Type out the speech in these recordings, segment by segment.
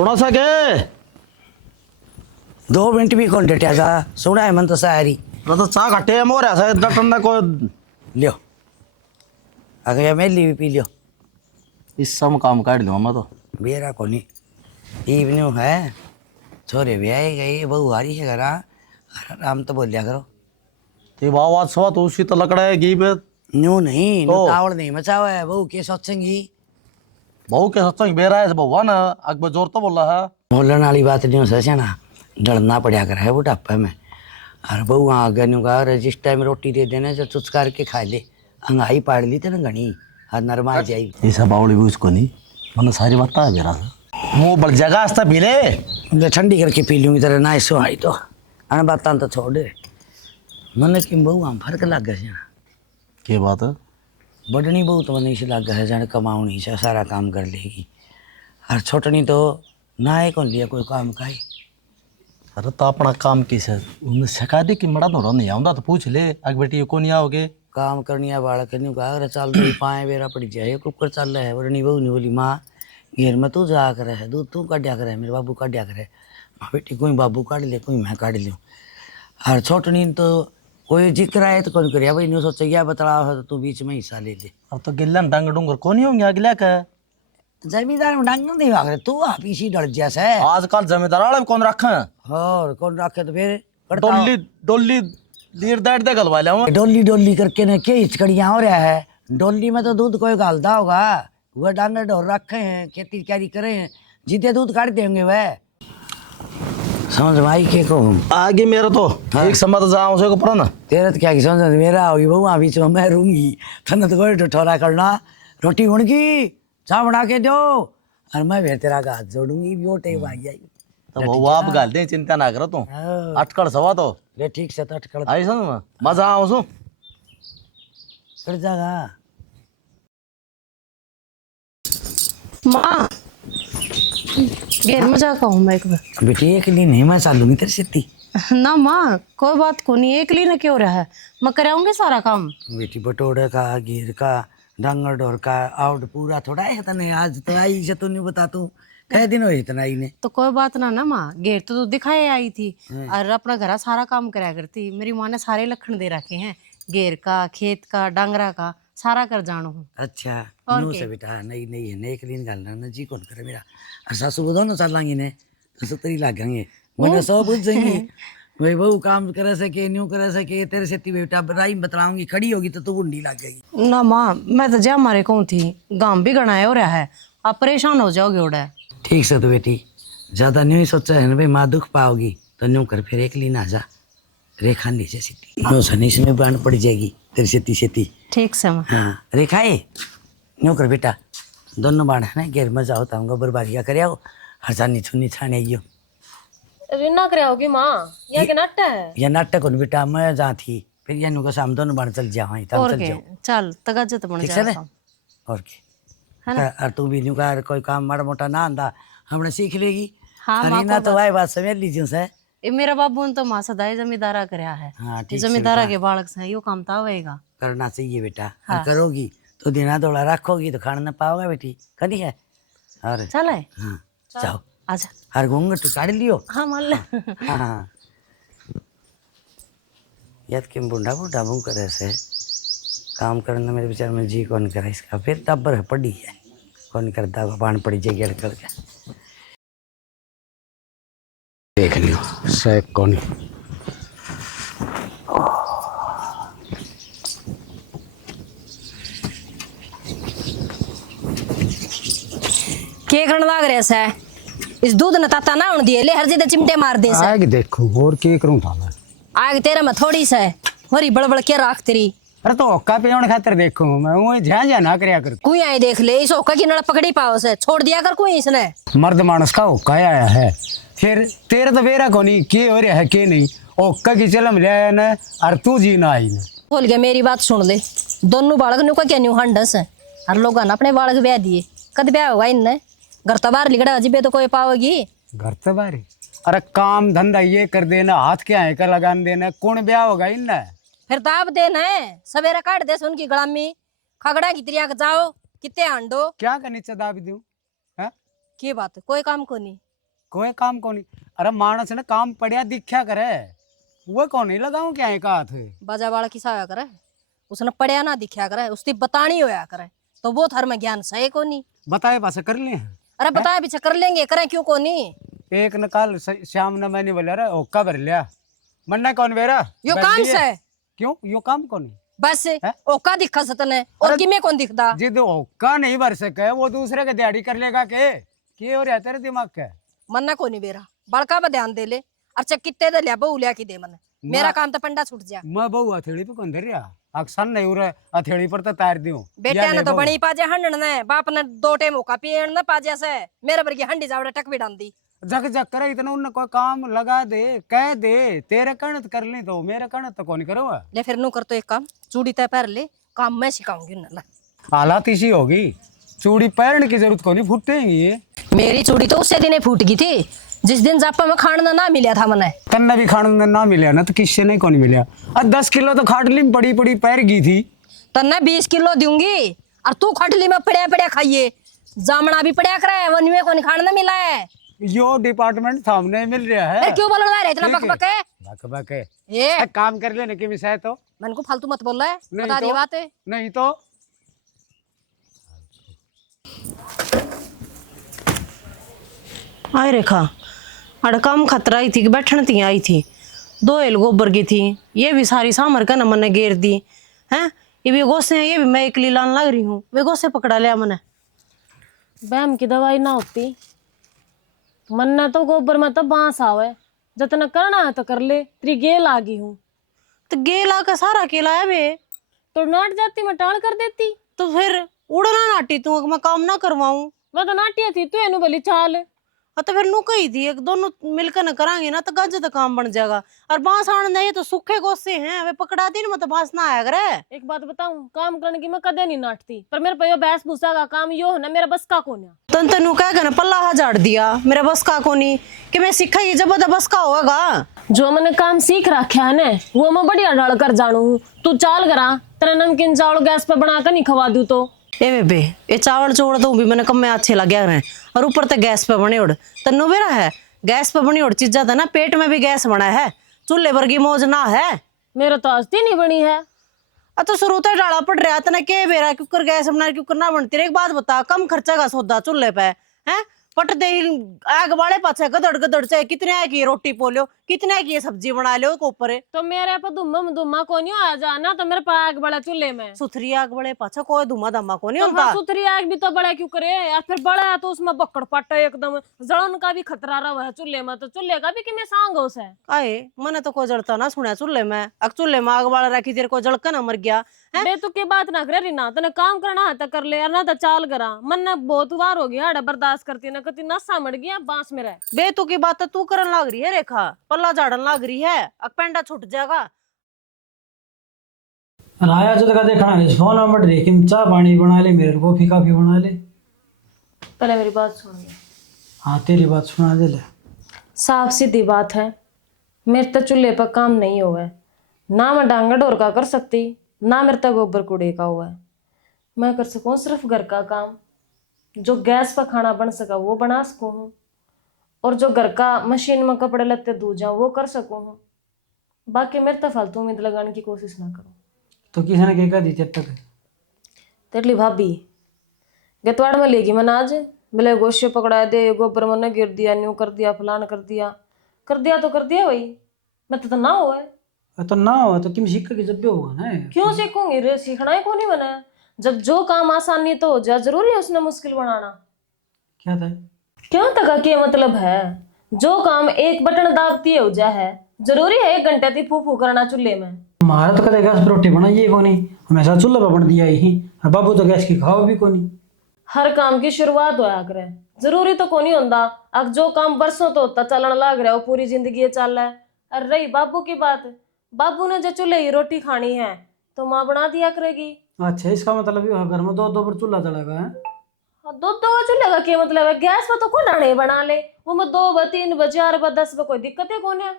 थोड़ा सा के 2 मिनट भी कौन डटिया सा सोना है मन तो सारी तो चाह घटे है मोर ऐसा इतना ठंडा को लियो अगर मेली भी पी लियो इस सब काम काट दूंगा मैं तो बेरा को नहीं इवनिंग है छोरे भी आए गए बहु हारी है घर आराम तो बोल लिया करो ते बात सवा तो उसी तो लकड़ा है घी पे न्यू नहीं न्यू तो तावड़ नहीं मचा हुआ है बहु के सत्संगी बहू के सत्संग बेरा है बहुआ ना अकबर जोर तो बोल रहा है बोलने वाली बात नहीं हो सचे ना डरना पड़ा कर है बुढ़ापे में और बहु आगे न्यू कहा रजिस्टर में रोटी दे देने जो चुच करके खा ले अंगाई पाड़ ली तेना घनी हाथ नरमा जाई ऐसा बावड़ी भी उसको नहीं मैंने सारी बात है मेरा मुंह बड़ जगह आस्ता पीले मैं ठंडी करके पी लूँगी तेरे ना ऐसो आई तो अन बात तो छोड़ दे मन की बहु हम फर्क लग गया के बात है बढ़नी बहु तो मन इसे लग गया जाने कमाऊनी से सारा काम कर लेगी और छोटनी तो ना है कौन लिया कोई काम का ही अरे तो अपना काम किस है उन्हें सिखा दी कि मड़ा तो नहीं आऊंगा तो पूछ ले अग बेटी ये कौन आओगे काम करनी है बालक नहीं कहा अरे चल दो पाए बेरा पड़ जाए कुकर चल रहा है बढ़नी बहु नहीं बोली माँ घेर में तू जा कर है दूध तू काटिया करे मेरे बाबू काटिया करे माँ बेटी कोई बाबू काट ले कोई मैं काट लूँ और छोटनी तो कोई जिक्र आए तो कौन करिया भाई नहीं सोचा क्या बतला तो तू बीच में हिस्सा ले ले अब तो गिल्ला डंग डूंगर कौन ही होंगे अगला का जमींदार में डांग नहीं भाग रहे तू आप इसी डर जैसा है आजकल जमींदार वाले कौन रखे और कौन रखे तो फिर डोली डोली लीर दैट दे गलवा लिया डोली डोली करके ना क्या हिचकड़ियाँ हो रहा है डोली में तो दूध कोई गालता होगा वह डांगर ढोर रखे हैं खेती क्यारी करे हैं जितने दूध काट देंगे वह समझ में आई के को आगे मेरा तो एक समय तो जाऊँ उसे को पड़ा ना तेरा तो क्या की समझ मेरा होगी बहु बीच में मैं रहूंगी तने तो कोई ठोरा करना रोटी उड़गी चाह बना के दो और मैं फिर तेरा हाथ जोड़ूंगी बोटे भाई आई तो वो आप गाल दे चिंता ना करो तू अटकड़ सवा तो रे ठीक से तो अटकड़ आई समझ मजा आओ सो कर जागा माँ घेर में जा कहूँ मैं एक बार बेटी एक लिए नहीं मैं चालूंगी तेरे सिद्धि ना माँ कोई बात को नहीं एक ली ना क्यों रहा है मैं कराऊंगी सारा काम बेटी बटोड़े का घेर का डांगर डोर का आउट पूरा थोड़ा है तने आज तो आई से तो नहीं बता तू कह दिन हो इतना ही ने तो कोई बात ना माँ घेर तो दिखाए आई थी और अपना घर सारा काम कराया करती मेरी माँ ने सारे लखन दे रखे हैं घेर का खेत का डांगरा का सारा कर जानो हूँ अच्छा नो से बेटा नहीं नहीं है ने एक दिन गालना ना जी कौन करे मेरा और सासू को दोनों चल लांगी ने तो सतरी लागेंगे मैंने सब बुझ जाएंगी भाई बहु काम करे सके न्यू करे सके तेरे से ती बेटा राई बतलाऊंगी खड़ी होगी तो तू बुंडी लग जाएगी ना माँ मैं तो जा मारे कहूँ थी गांव भी गणाया हो रहा है आप परेशान हो जाओगे उड़ा ठीक से तो बेटी ज्यादा न्यू ही सोचा है ना भाई माँ दुख पाओगी तो न्यू कर फिर एक ली ना जा रेखा नीचे सीधी नो सनी इसमें बांध पड़ जाएगी तेरी सेती सेती ठीक से माँ हाँ रेखाए न्यू कर बेटा दोनों बाण है ना घेर में जाओ तो गोबर बारिया करे आओ हरसानी छुनी छाने आइयो रिना कराओगी माँ यह क्या नाटक है या नाटक हो बेटा मैं जहाँ थी फिर या नु को शाम दोनों बाण चल जाओ वहीं तब और चल के जाओ चल तगजत बन ठीक जा है और के और तू भी न्यू का कोई काम माड़ा मोटा ना आंदा हमने सीख लेगी हाँ अरे ना तो भाई बात समझ लीजिए से ये मेरा बाबू ने तो माँ सदाई जमींदारा कराया है हाँ ठीक जमींदारा के बालक से यो काम तो आवेगा करना चाहिए बेटा और करोगी तो दिना दौड़ा रखोगी तो खाना ना पाओगे बेटी कदी है और चल है हाँ जाओ आजा हर घूंघट काट लियो हाँ मान ले हाँ याद कि बुढ़ा बुढ़ा बू करे से काम करना मेरे विचार में जी कौन करे इसका फिर टब्बर है पड़ी है कौन करता बाण पड़ी जगह करके देख लियो से कौन के करने लाग रहे से इस दूध न ताता ना उन दिए ले हर जीते चिमटे मार दे से आगे देखो और के करूं था मैं आगे तेरे में थोड़ी से होरी बड़बड़ के राख तेरी अरे तो ओक्का पे होने खातिर देखो मैं वो ध्यान जा ना करया कर कोई आए देख ले इस ओका की नड़ पकड़ी पाओ से छोड़ दिया कर कोई इसने मर्द मानस का ओक्का आया है फिर तेरे तो बेरा कोनी के हो रहा है के नहीं ओक्का की चलम ले आया ना और तू जी ना आई ना बोल गया मेरी बात सुन ले दोनों बालक नु का क्या न्यू हंडस है हर लोग ना अपने बालक ब्याह दिए कद ब्याह होगा इनने घर तो बाहर लिगड़ा अजीबे तो कोई पाओगी घर तो बारे अरे काम धंधा ये कर देना हाथ के आए का लगान देना कौन ब्याह होगा इनने फिर दाब देना है सवेरे काट दे उनकी गलामी खगड़ा की त्रिया जाओ कितने हांडो क्या करनी चाहिए दाब दूं हाँ की बात कोई काम को नहीं कोई काम को नहीं। अरे मानस ने काम पड़िया दिखा करे, वो कौन नहीं लगाऊं क्या एक हाथ। बाजा वाला किसा होया करे, उसने पढ़िया ना दिखा करे, उसकी बतानी होया करे, तो वो थर में ज्ञान सही को नहीं। बताए बस कर ले। अरे बताया पीछे कर लेंगे, करें क्यों को नहीं। एक न कल शाम ने मैंने बोला रे ओका भर लिया, मन्ना कौन बेरा यो भर काम लिया। से क्यों यो काम कौन है? बस है? ओका दिखा सतने और किमे कौन दिखदा। जिद ओका नहीं भर सके वो दूसरे के दिहाड़ी कर लेगा के हो रहा तेरे दिमाग के? मन्ना को नहीं बेरा, बड़का पे ध्यान दे ले। अच्छा कितने दे लिया बहु लिया की दे मन, मेरा काम तो पंडा छूट जा। मैं बहु हथेली पे कौन धर रहा, अक्सर नहीं हो रहा हथेली पर तो तार दियो। बेटा ने तो बणी पाजे हंडन ने, बाप ने 2 टाइम ओका पियण न पाजे से, मेरे पर की हंडी जावड़े टक भी डाल दी। जग जग करे इतना उन्हें कोई काम लगा दे, कह दे तेरे कहने कर ले, तो मेरे कहने तो कौन करो। ले फिर नू कर तो एक काम, चूड़ी तय पहन ले, काम मैं सिखाऊंगी ना। हालात इसी होगी, चूड़ी पहनने की जरूरत को नहीं, फूटेंगी ये। मेरी चूड़ी तो उसी दिन ही फूट गई थी जिस दिन जापा में खाना ना मिला था मने। तन्ने भी खाने ना मिला ना तो किससे नहीं कौन मिला। अब 10 किलो तो खाटली में पड़ी पड़ी पैर गई थी। तन्ने 20 किलो दूंगी और तू खटली में पड़िया पड़िया खाइए, जामना भी पड़िया करे वन में कौन खाना मिला है। यो डिपार्टमेंट सामने मिल रहा है। फिर क्यों बोल रहा है इतना ठीक है। बकबक है। बक है ये काम कर लेने की मिसाल तो मन को फालतू मत बोल रहा है, नहीं बता तो? दी बात है। नहीं तो आए रेखा अड़ काम खतरा ही थी कि बैठन ती आई थी, 2 एल गोबर की थी, ये भी सारी सामर का न मैंने घेर दी हैं। ये भी गोसे हैं, ये भी मैं एकली लान लग रही हूँ, वे गोसे पकड़ा लिया मैंने। बैम की दवाई ना होती मन्ना तो गोबर में तो बांस आवे, जितना करना है तो कर ले, तेरी गेल आ गई हूँ। तो गेला का सारा केला है बे, तो नाट जाती मैं टाल कर देती। तो फिर उड़ना नाटी तू मैं काम ना करवाऊं। मैं तो नाटिया थी, तू एनु बोली चाल। तो फिर नू कही थी एक दोनों मिलकर न करांगे ना तो गज तो काम बन जाएगा। और बांस आने ये तो सूखे गोसे हैं, वे पकड़ा दी ना, मतलब बांस ना आया करे। एक बात बताऊं, काम करने की मैं कदे नहीं नाटती, पर मेरे पे यो भैंस भूसा का काम यो है ना, मेरा बस का कोन्या। तन तेनू कह के ना पल्ला हजार दिया, मेरा बस का कोनी कि मैं सीखा ये जब बस का होगा। जो मैंने काम सीख रखा है ना वो मैं बढ़िया ढाल कर जानू। तू चाल करा, तेरा नमकीन चावल गैस पे बना कर नहीं खवा दू तो। ए बेबे ये चावल चोड़ तो भी मैंने कम में अच्छे लगे रहे, और ऊपर तो गैस पे बने उड़ तन्नू बेरा है। गैस पे बनी उड़ चीजा था ना, पेट में भी गैस बना है, चूल्हे वर्गी मौज ना है। मेरा तो आस्ती नहीं बनी है। तो शुरू तो डाला पड़ रहा था ना के बेरा कुकर गैस बना कुकर ना बनती। एक बात बता, कम खर्चा का सौदा चूल्हे पे है, पट दे आग वाले पाछे गदड़ गदड़ चाहे कितने की रोटी पोलो, कितने की सब्जी बना लो को ऊपर। तो मेरे पे दुम्मा को नहीं आ जाना, तो मेरे पाग बड़ा चूल्हे में सुथरी आग बड़े पाछा कोई धुमा धमा को नहीं तो होता। हाँ, सुथरी आग भी तो बड़ा क्यों करे यार, फिर बड़ा है तो उसमें बक्कड़ पट्टा एकदम जलन का भी खतरा रहा है चूल्हे में, तो चूल्हे का भी कि मैं सांग हो से। आए मैंने तो कोई जड़ता ना सुना चूल्हे में, अब चूल्हे में आग वाला रखी तेरे को जड़का ना मर गया है। बे तू की बात ना करे रीना, तने काम करना है तो कर ले यार, ना तो चाल करा। मन ने बहुत बार हो गया है बर्दाश्त करती ना, कति नसा मर गया बांस में रह। बे तू की बात तो तू करन लाग रही है रेखा, पल्ला झाड़न लाग रही है, अब पेंडा छूट जाएगा। आया जो तक देखना है फोन नंबर दे कि चाय पानी बना ले, मेरे को कॉफी काफी बना ले। पहले मेरी बात सुन ले। हाँ तेरी बात सुना दे ले। साफ सीधी बात है, मेरे तो चूल्हे पर काम नहीं हुआ है, ना मैं डांगा डोर का कर सकती, ना मेरे तक गोबर कूड़े का हुआ है। मैं कर सकूँ सिर्फ घर का काम, जो गैस पर खाना बन सका वो बना सकूँ हूँ, और जो घर का मशीन में कपड़े लत्ते धो जाऊँ वो कर सकूँ हूँ। बाकी मेरे तो फालतू उम्मीद लगाने की कोशिश ना करो। तो किसी ने क्या दी जब तक तेरली भाभी गतवाड़ में लेगी मैंने आज, बोले गोश्य पकड़ा दे, गोबर मैंने गिर दिया, न्यू कर दिया, फलान कर दिया तो कर दिया भाई, मैं तो ना हुआ है। तो ना हुआ तो किम सीख के जब भी होगा ना। क्यों सीखूंगी रे, सीखना ही को नहीं बना है। जब जो काम आसानी तो हो जाए, जरूरी है उसने मुश्किल बनाना। क्या था क्यों तक के मतलब है, जो काम एक बटन दाबती हो जाए है, जरूरी है 1 घंटे ती फू करना चूल्हे में। हमारा तो कदे गैस पर रोटी बनाइए को नहीं, हमेशा चूल्हा पर बन दिया ही, और बाबू तो गैस की खाओ भी को नहीं। हर काम की शुरुआत होया करे, जरूरी तो को नहीं होता। अब जो काम बरसों तो होता चलन लग रहा है वो पूरी जिंदगी चल रहा है। और रही बाबू की बात, बाबू ने जो चूल्हे की रोटी खानी है तो माँ बना दिया करेगी। अच्छा इसका मतलब ये घर में 2 पर चूल्हा चलेगा है। दो चूल्हे का क्या मतलब है, गैस पर तो कौन आने बना ले, वो में 2 ब 3 ब 4 ब 10 ब कोई दिक्कत है कौन है।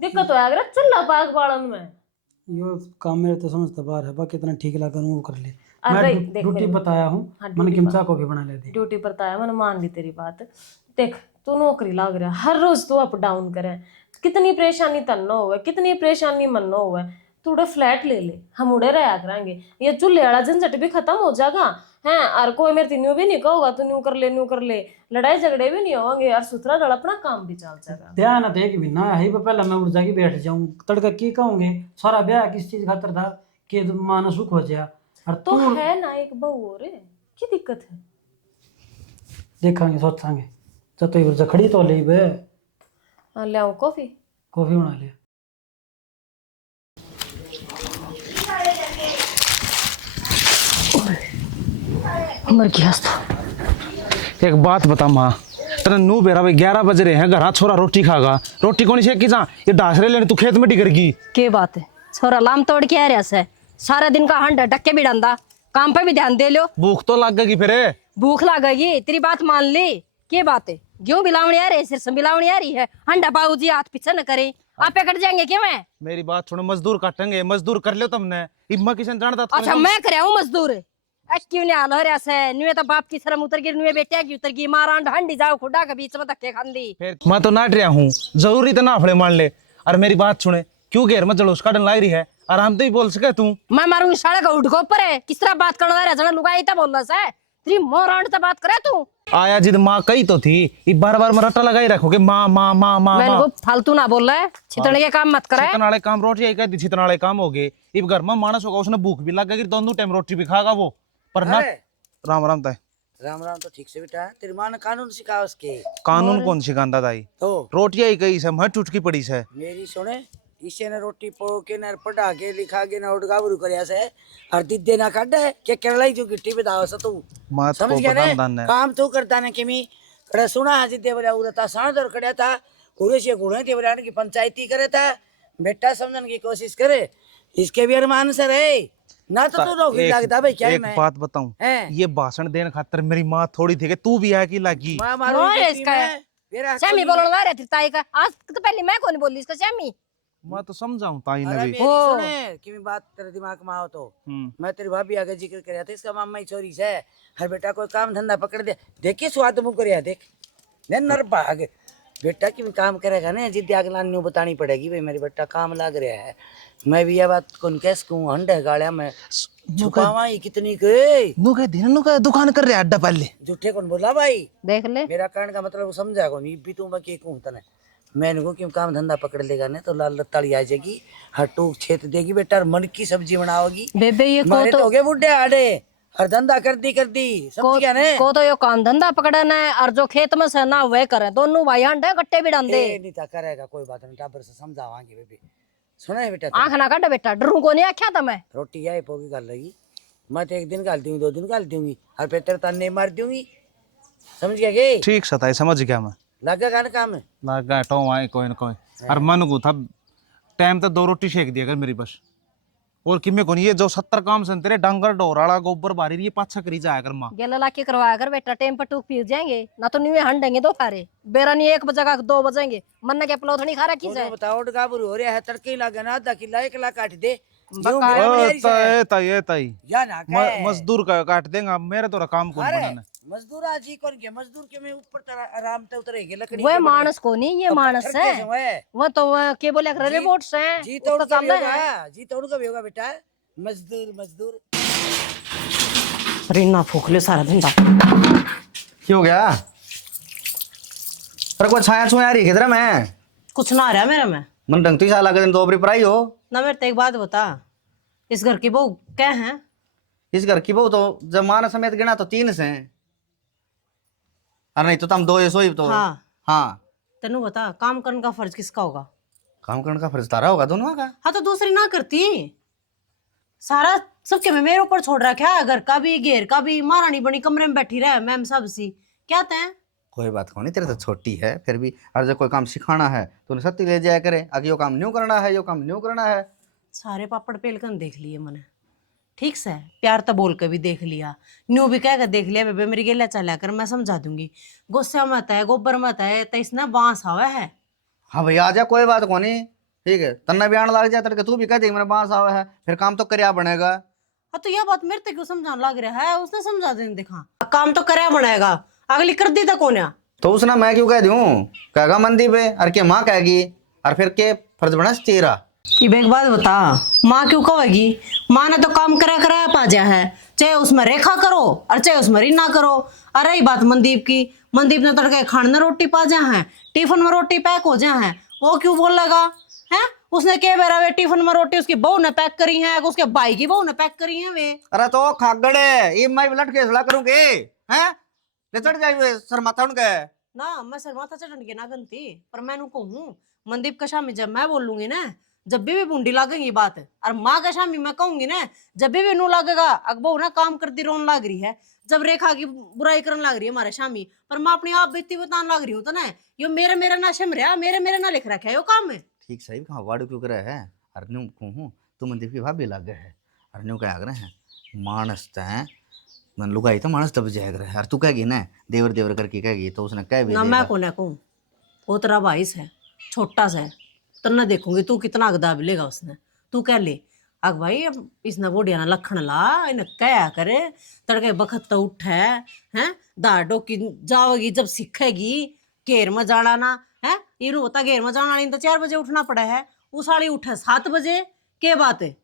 दिक्कत होया करे चूल्हा पाक बाड़न में। यो काम मेरे तो समझता बाहर है, बाकी इतना ठीक लगा वो कर ले। अरे मैं ड्यूटी बताया हूँ, हाँ, मैंने किमचा को भी बना ले दी। ड्यूटी पर तो आया, मैंने मान ली तेरी बात। देख तू नौकरी लाग रहा, हर रोज तू अप डाउन करे, कितनी परेशानी तन्नो हुआ, कितनी परेशानी मनो हुआ। तू उड़े फ्लैट ले ले, हम उड़े रहा करेंगे, ये चूल्हे वाला झंझट भी खत्म हो जाएगा हैं। और कोई मेरे तीनों भी नहीं कहोगा तू न्यू कर ले, लड़ाई झगड़े भी नहीं होंगे और सुथरा रहा अपना काम भी चल जाएगा। ध्यान है कि भी ना है पहले मैं उठ जाके बैठ जाऊं, तड़का की कहूंगे सारा ब्याह किस चीज खातर था कि मानो सुख हो जाए। और तो तू है ना एक बहू और की दिक्कत है? देखांगे सोचांगे, जब तो इधर खड़ी तो ले बे हाँ ले आओ कॉफी। कॉफी बना ले। मर गया एक बात बता माँ, तेरा नू बेरा भाई 11 बज रहे हैं, घर छोरा रोटी खागा, रोटी कौन से की जा ये डासरे लेने तू खेत में डिगरगी। के बात है छोरा लाम तोड़ के आ रहा से, सारा दिन का हंड टक्के भी डंदा, काम पे भी ध्यान दे लो। भूख तो लगेगी फिर। भूख लगेगी, तेरी बात मान ली। के बात है, क्यों बिलावनी आ रही है, सिर से बिलावनी आ रही है। हंडा बाबू जी हाथ पीछे न करे, आप पे कट जाएंगे क्यों? मैं मेरी बात सुनो, मजदूर काटेंगे, मजदूर कर लो तुमने, इम्मा किशन जानता था। अच्छा मैं कर हूँ मजदूर, क्यों नहीं हाल हो रहा से? नुए तो बाप की शर्म उतर गई, नुए बेटिया की उतर गई, मारा हंडी जाओ खुडा के बीच में धक्के खांदी। फिर मैं तो नाट रहा हूँ, जरूरी तो नाफड़े मान ले। और मेरी बात सुने, क्यों घेर में जलूस काटन लग रही है, आराम से ही बोल सके तू। मैं मारूंगी साढ़े का उठ को ऊपर है, किस तरह बात करना रहा जना लुगाई था बोल रहा है, तेरी मोरांड से बात करे तू। आया जिद माँ कही तो थी, ये बार-बार मरट्टा लगाई रखोगे माँ माँ माँ माँ मैंने माँ। को फालतू ना बोल रहा है, छितने के काम मत करे। छितनाले काम रोटी आई कहती, छितनाले काम हो गए। इब घर में मानस होगा, उसने भूख भी लगेगी, दोनों टाइम रोटी भी खागा वो। पर ना राम राम ताई। राम राम तो ठीक से बेटा, तेरी माँ ने कानून सिखा उसके। कानून कौन सिखाता ताई? तो रोटी आई गई से मैं टूटकी पड़ी से। मेरी सुने, इसे ने रोटी पो के न पढ़ा के लिखा के न उड़गाबरू करया से और दिद्दे ना काटे के केरलाई जो गिट्टी पे दाव से तू मत समझ को गया पता ने काम तू करता ने किमी कड़े सुना हाजी दे बोला उरता साणदर कड़या था पूरे से गुणे दे बोला की पंचायती करे था बेटा समझने की कोशिश करे, इसके भी अरमान से रहे ना तो तू नौकरी लगता भाई। क्या एक मैं बात बताऊं, ये भाषण देने खातिर मेरी माँ थोड़ी थी कि तू भी है की लागी। मां मारो इसका श्यामी बोलने वाले थे ताई का, आज तो पहले मैं कौन बोली इसका श्यामी। मैं तो समझाऊं ताई ने अरे भी। मेरी सुने कि मैं बात तेरे दिमाग में आओ तो मैं तेरी भाभी आगे जिक्र कर रहा था, इसका मामा ही चोरी से हर बेटा कोई काम धंधा पकड़ दे, देखिए स्वाद मुंह कर देख ने नर भाग बेटा की काम करेगा ना जिद्दी आग लानी बतानी पड़ेगी भाई मेरी बेटा काम लग रहा है। मैं भी यह बात कौन कैस कहूँ हंडे गाड़िया में छुपावा ही कितनी के नु कह दिन नु कह दुकान कर रहा अड्डा पहले झूठे कौन बोला भाई, देख ले मेरा कहने का मतलब समझा कौन भी तू मैं के कहूँ तने मैंने को क्यों काम धंधा पकड़ लेगा ना तो लाल लताड़ी आ जाएगी, हर टूक छेत देगी बेटा, मन की सब्जी बनाओगी बेबे। ये मारे तो हो गए बुढ़े आड़े हर धंधा कर दी समझ गया ने को तो यो काम धंधा पकड़ना है और जो खेत में से ना वह करे, दोनों भाई हंडे गट्टे भी डांदे। नहीं था करेगा कोई बात नहीं, टाबर से समझावांगे बेबी। सुना है बेटा आंख ना काटे बेटा, डरू को नहीं आख्या था मैं। रोटी आई पोगी गल लगी, मैं तो एक दिन गाल दूंगी 2 दिन गाल दूंगी और फिर तेरे ताने मार दूंगी, समझ गया के? ठीक सताई समझ गया मैं। लगा का ना काम है लगा टो आए कोई न कोई। और मन को था टाइम तो 2 रोटी सेक दिया कर मेरी बस, और किमे को नहीं ये जो 70 काम से तेरे डंगर ढोराड़ा गोबर बारी ये पाछा करी जाया कर मां। गेला लाके करवाया कर बेटा, टाइम पर टूक पी जाएंगे ना तो न्यू हंडेंगे दो खारे बेरा नहीं 1 बजे का 2 बजेंगे मन के पलौथनी खा रखी तूने है। बताओ डगाबरू हो रहा है तड़के लगा ना आधा किला 1 लाख काट दे ताई या ना कहे। मजदूर का काट देगा, मेरे तो काम कौन अरे बनाना। मजदूर आज ही कौन के मजदूर के में ऊपर आराम से उतरेंगे लकड़ी वह के मानस को नहीं, ये मानस पत्थर है कैसे हुए? वो तो के बोले रिपोर्ट्स हैं जी तोड़ उसका का भी सामने है। होगा, जी तोड़ का भी होगा बेटा, मजदूर मजदूर। अरे ना फूक ले सारा दिन क्यों गया? पर कोई छाया छुया आ रही किधर मैं कुछ ना आ रहा मेरा में मन ढंगती साल अगर दोबरी पराई हो ना। मेरे तो एक बात बता, इस घर की बहू क्या है? इस घर की बहू तो जमाना समेत गिना तो 3 से हैं। अरे नहीं तो तुम 2 ये सोई तो हाँ हाँ तेनू बता, काम करने का फर्ज किसका होगा? काम करने का फर्ज तारा होगा दोनों का। हाँ तो दूसरी ना करती, सारा सबके मैं मेरे ऊपर छोड़ रखा है, घर का भी घेर का भी, महारानी बनी कमरे में बैठी रहे मैम सब सी क्या तय। कोई बात नहीं, तेरे तो छोटी है फिर भी, और जब कोई काम सिखाना है तो उन्हें सत्ती ले जाया करे, आगे यो काम न्यू करना है, यो काम न्यू करना है। सारे पापड़ पेलकन देख लिए मैंने, ठीक से प्यार तो बोल के भी देख लिया, न्यू भी कह कर देख लिया। बेबे मेरी गेला चला कर मैं समझा दूंगी, गुस्सा मत है गोबर मत है, तो इसने बांस आवा है। हाँ भैया आ जा, कोई बात को नहीं, ठीक है। तन्ना भी आने लग जाए तड़के तू भी कह दे मेरे पास आवा है, फिर काम तो करया बनेगा। हाँ तो यह बात मेरे तक क्यों समझाने लग रहा है, उसने समझा देने देखा, काम तो करया बनेगा, अगली कर दी था कौन? तो उसने मैं क्यों कह दूं, कहेगा मंदी पे और के माँ कहेगी, और फिर के फर्ज बना तेरा। कि एक बात बता, माँ क्यों कहेगी? माँ ने तो काम करा कराया पाजा है, चाहे उसमें रेखा करो और चाहे उसमें री ना करो। अरे ये बात मनदीप की, मनदीप ने तड़के खाने में रोटी पाजा है, टिफिन में रोटी पैक हो जा है, वो क्यों बोलेगा? है उसने क्या बेरा वे टिफिन में रोटी उसकी बहू ने पैक करी है, उसके भाई की बहू ने पैक करी है वे। अरे तो खागड़े ये मैं लट के सला करूंगी हैं, ले चढ़ जाइए सर माथा उनके। ना मैं सर माथा चढ़न के ना गनती, पर मैं कहूँ मनदीप का शामी जब मैं बोलूंगी ना, जब भी बूंदी लागेगी बात, और माँ का शामी मैं कहूंगी ना, जब भी नू लगेगा अकबो ना काम करती रोन लाग रही है, जब रेखा की बुराई करने लग रही है हमारे शामी, पर मैं अपनी आप बीती बताने लग रही हूँ तो ना, यो मेरे मेरे ना शम रहा, मेरे मेरे ना लिख रखा है यो काम में। ठीक सही कहाँ वाड़ू क्यों करे है, और न्यू कहूँ तू मंदिर की भाभी लागे है, और न्यू क्या आग्रह है मानस तय मन लुगाई तो मानस तब जाएगा है, और तू कहेगी ना देवर देवर करके कहेगी तो उसने कह भी ना मैं को ना कहूँ, वो तेरा भाई है छोटा सा है, तो ना देखूंगी तू कितना अगदाब लेगा उसने। तू कह ले अग भाई अब इसने बोडिया ना लखन ला, इन्हें क्या करे, तड़के बखत तो उठे हैं, दाढ़ डोकी जाओगी जब सीखेगी, घेर में जाना ना है, इनू होता घेर में जाना नहीं तो 4 बजे उठना पड़ा है, उस वाली उठे 7 बजे, के बात है?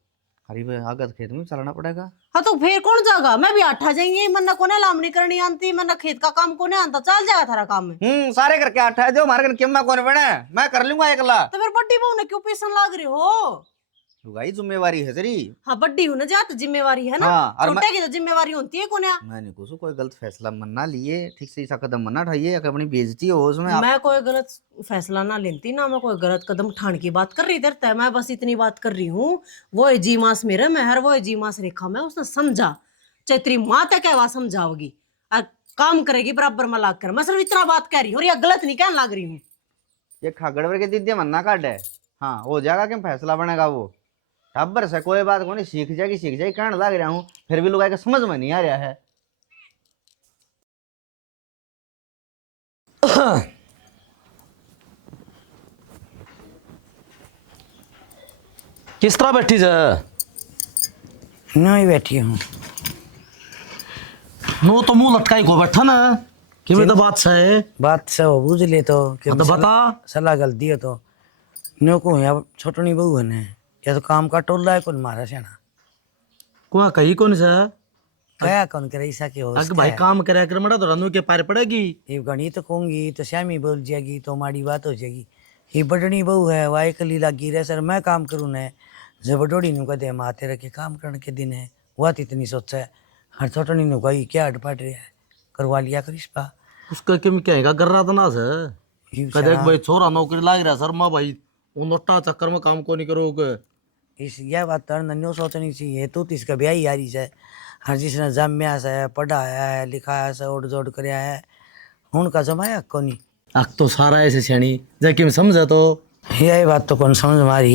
अरे भाई आगे खेत में चलाना पड़ेगा। हाँ तो फिर कौन जागा, मैं भी 8 आ जाएंगे, मन कोने लामनी करनी आती, मन खेत का काम कोने आता, चल जाएगा थारा काम में। सारे करके आठ है जो हमारे घर क्यों कौन बने, मैं कर लूंगा एकला। तो फिर बड्डी बहू ने क्यों पीसन लाग रही हो? लुगाई जिम्मेवारी है तेरी। हाँ बड्डी हूँ ना, जात जिम्मेवारी है ना, हाँ, और छोटे की तो जिम्मेवारी होती है कोने। मैं नहीं कुछ कोई गलत फैसला मना लिए, ठीक से ऐसा कदम मना उठाइए या अपनी बेइज्जती हो उसमें मैं कोई गलत फैसला ना लेती ना, मैं कोई गलत कदम उठाने की बात कर रही थी, मैं बस इतनी बात कर रही हूँ, वो है जी मास मेरे मेहर, वो है जी मास रेखा में, उसने समझा, चाहे तेरी माँ तक क्या बात समझाओगी और काम करेगी बराबर में लाग कर, मैं सिर्फ इतना बात कह रही हूँ, और ये गलत नहीं कहने लग रही हूँ। ये खागड़वर के दीदी मन्ना काट है, हाँ हो जाएगा कि फैसला बनेगा वो टब्बर से, कोई बात को नहीं, सीख जाएगी कहने लग रहा हूँ, फिर भी लोग आके समझ में नहीं आ रहा है। किस तरह बैठी जा? नहीं बैठी हूँ, नो तो मुंह लटकाई को बैठा ना, कि मैं तो बात है, बात से वो बुझ ले तो तो बता। सलाह गलती है तो नो को या छोटनी बहू है ने, या तो काम का टोला है कौन मारा सेना, को कही कौन सा क्या कौन करे ऐसा के हो अग भाई काम करे कर मड़ा तो रनु के पार पड़ेगी। ये गणी तो कहूंगी तो श्यामी बोल जाएगी तो हमारी बात हो जाएगी, ये बड़नी बहू है वाई कली लागी रहे सर मैं काम करूँ न, जब बडोड़ी नु कहते माँ तेरे के काम करने के दिन है, वह इतनी सोचा है, हर छोटनी नु कही क्या अटपट रहा है, करवा लिया करिस पा उसका क्या कहेगा कर रहा था ना सर, कदे भाई छोरा नौकरी लाग रहा सर, माँ भाई वो नोटा चक्कर में काम को नहीं करोगे, इस यह बात तो नन्यो सोचनी चाहिए, तू तो इसका ब्याह ही यारी है, हर जिसने जम्या है पढ़ाया है लिखाया है ओढ़ जोड़ कर है, उनका जमाया कोनी अख तो सारा ऐसे छेणी जबकि समझे तो यही बात तो कौन समझ मारी,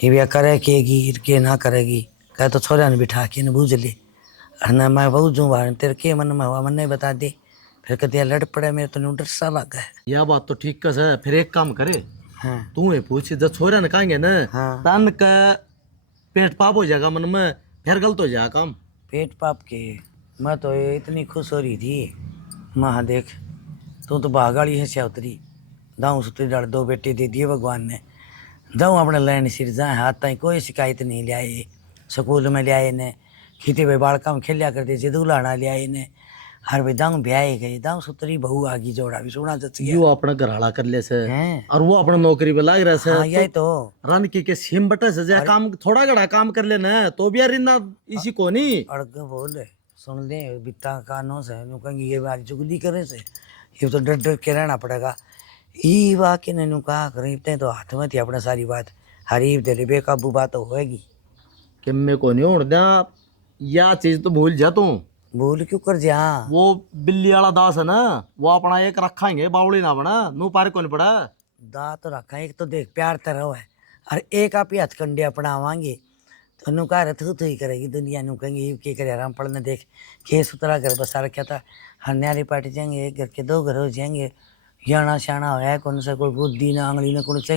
ये ब्याह करे के ना करेगी, कह तो छोरा ने बिठा के न बूझ ले, और न मैं बहू जूँ बाहर तेरे के मन में हुआ मन नहीं बता दे, फिर कहते लड़ पड़े मेरे तो डर सा लगा है। यह बात तो ठीक कस है, फिर एक काम करे हाँ तू ये पूछ जब छोरा ने कहेंगे ना हाँ। तन का पेट पाप हो जाएगा मन में, फिर गलत हो जाएगा काम। पेट पाप के मैं तो ये इतनी खुश हो रही थी, माँ देख तू तो भागाड़ी है श्यावतरी, दाऊँ सुतरी डाल 2 बेटे दे दिए भगवान ने, दाऊँ अपने लैन सिर जाए हाथ ताई कोई शिकायत नहीं ले आए, स्कूल में ले आए ने, खीते हुए बालका में खेलिया करते जिदूलाना ले आए ने, हर भाई दाऊँ ब्याह गए, दाऊँ सुतरी बहू आगी जोड़ा भी सोना जच गया, यो अपना घराड़ा कर ले से हैं और वो अपना नौकरी पे लाग रहा से, हाँ यही तो रन की सिम बटे से जा काम थोड़ा घड़ा काम कर लेना तो भी यार इतना इसी को नहीं अड़क बोल सुन ले बिता कानों से नु कहेंगे ये बारी चुगली करे से, ये तो डर डर के रहना पड़ेगा, ये वाक्य ने नु कहा करीबते तो हाथ में थी अपना सारी बात, हरीफ दे बेकाबू बात तो होएगी, कि मैं को नहीं उड़ दिया या चीज तो भूल जा तू, भूल क्यों कर जा, वो बिल्ली वाला दास है ना, वो अपना एक रखाएंगे बावड़ी ना बना नू पार को नहीं पड़ा, दा तो रखा एक तो देख प्यार तरह है, और एक आप ही हथकंडे अपनावांगे तो नु कह रहे तू ही करेगी दुनिया, नु कहेंगे ये क्या करे आराम पड़ने देख के सुतरा घर बसा रखा था, हर न्यारी पार्टी जाएंगे एक घर के 2 घर हो जाएंगे, याना शाना होया कौन सा कोई बुद्धि ना आंगली ना कौन से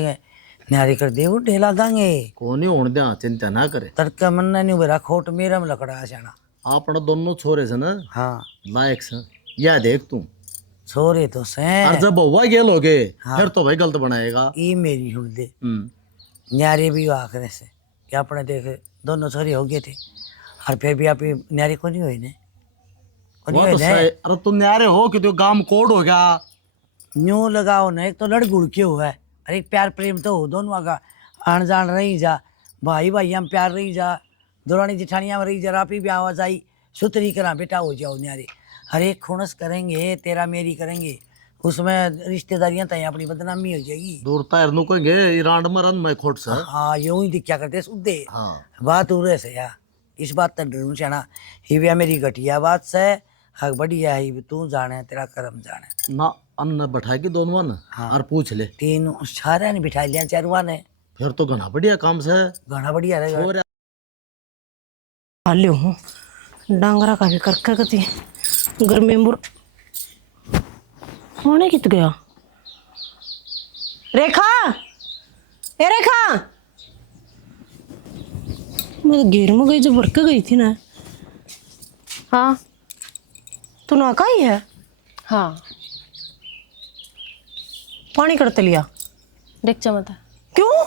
न्यारी कर दे वो ढेला देंगे, को नहीं उड़ दिया चिंता ना करे, तड़का मन नहीं बेरा खोट मेरा में लकड़ा शाना, अपना दोनों छोरे से ना हाँ लायक से या देख तू छोरे तो से और जब हुआ गेल हो गए हाँ। फिर तो भाई गलत बनाएगा। ई मेरी हुल दे न्यारे भी आखिर से क्या अपने देखे दोनों छोरे हो गए थे और फिर भी आप न्यारे को नहीं हुई ने वो तो सही। अरे तुम न्यारे हो कि तो गांव कोड हो गया। न्यू लगाओ ना, एक तो लड़ गुड़ के हुआ है और एक प्यार प्रेम तो हो दोनों का, आन जान रही जा, भाई भाई हम प्यार रही जा, दुरानी जिठानिया में रही जा, रापी भी आवाज आई सुतरी करा बेटा हो जाओ न्यारे। हर एक खुनस करेंगे तेरा मेरी करेंगे, उसमें रिश्तेदारियां तय अपनी बदनामी हो जाएगी। दूर तार नु कहेंगे ईरान में रन में खोट से। हाँ यूं ही दिखा करते सुधे हाँ बात उरे से यार, इस बात तक डरू चाहना ही भी मेरी घटिया बात से हक बढ़िया ही तू जाने तेरा कर्म जाने ना अन्न बैठाएगी दोनों ने। हाँ। और पूछ ले तीन सारे ने बिठा लिया चारुआ ने, फिर तो घना बढ़िया काम से। गाना बढ़िया रहेगा। और हाल्यो हूँ डांगरा का भी करके गति गर्मी में होने कित गया। रेखा ए रेखा, मैं तो घेर में गई जो भर के गई थी ना। हाँ तू ना का ही है हाँ पानी करते लिया देख चमता क्यों?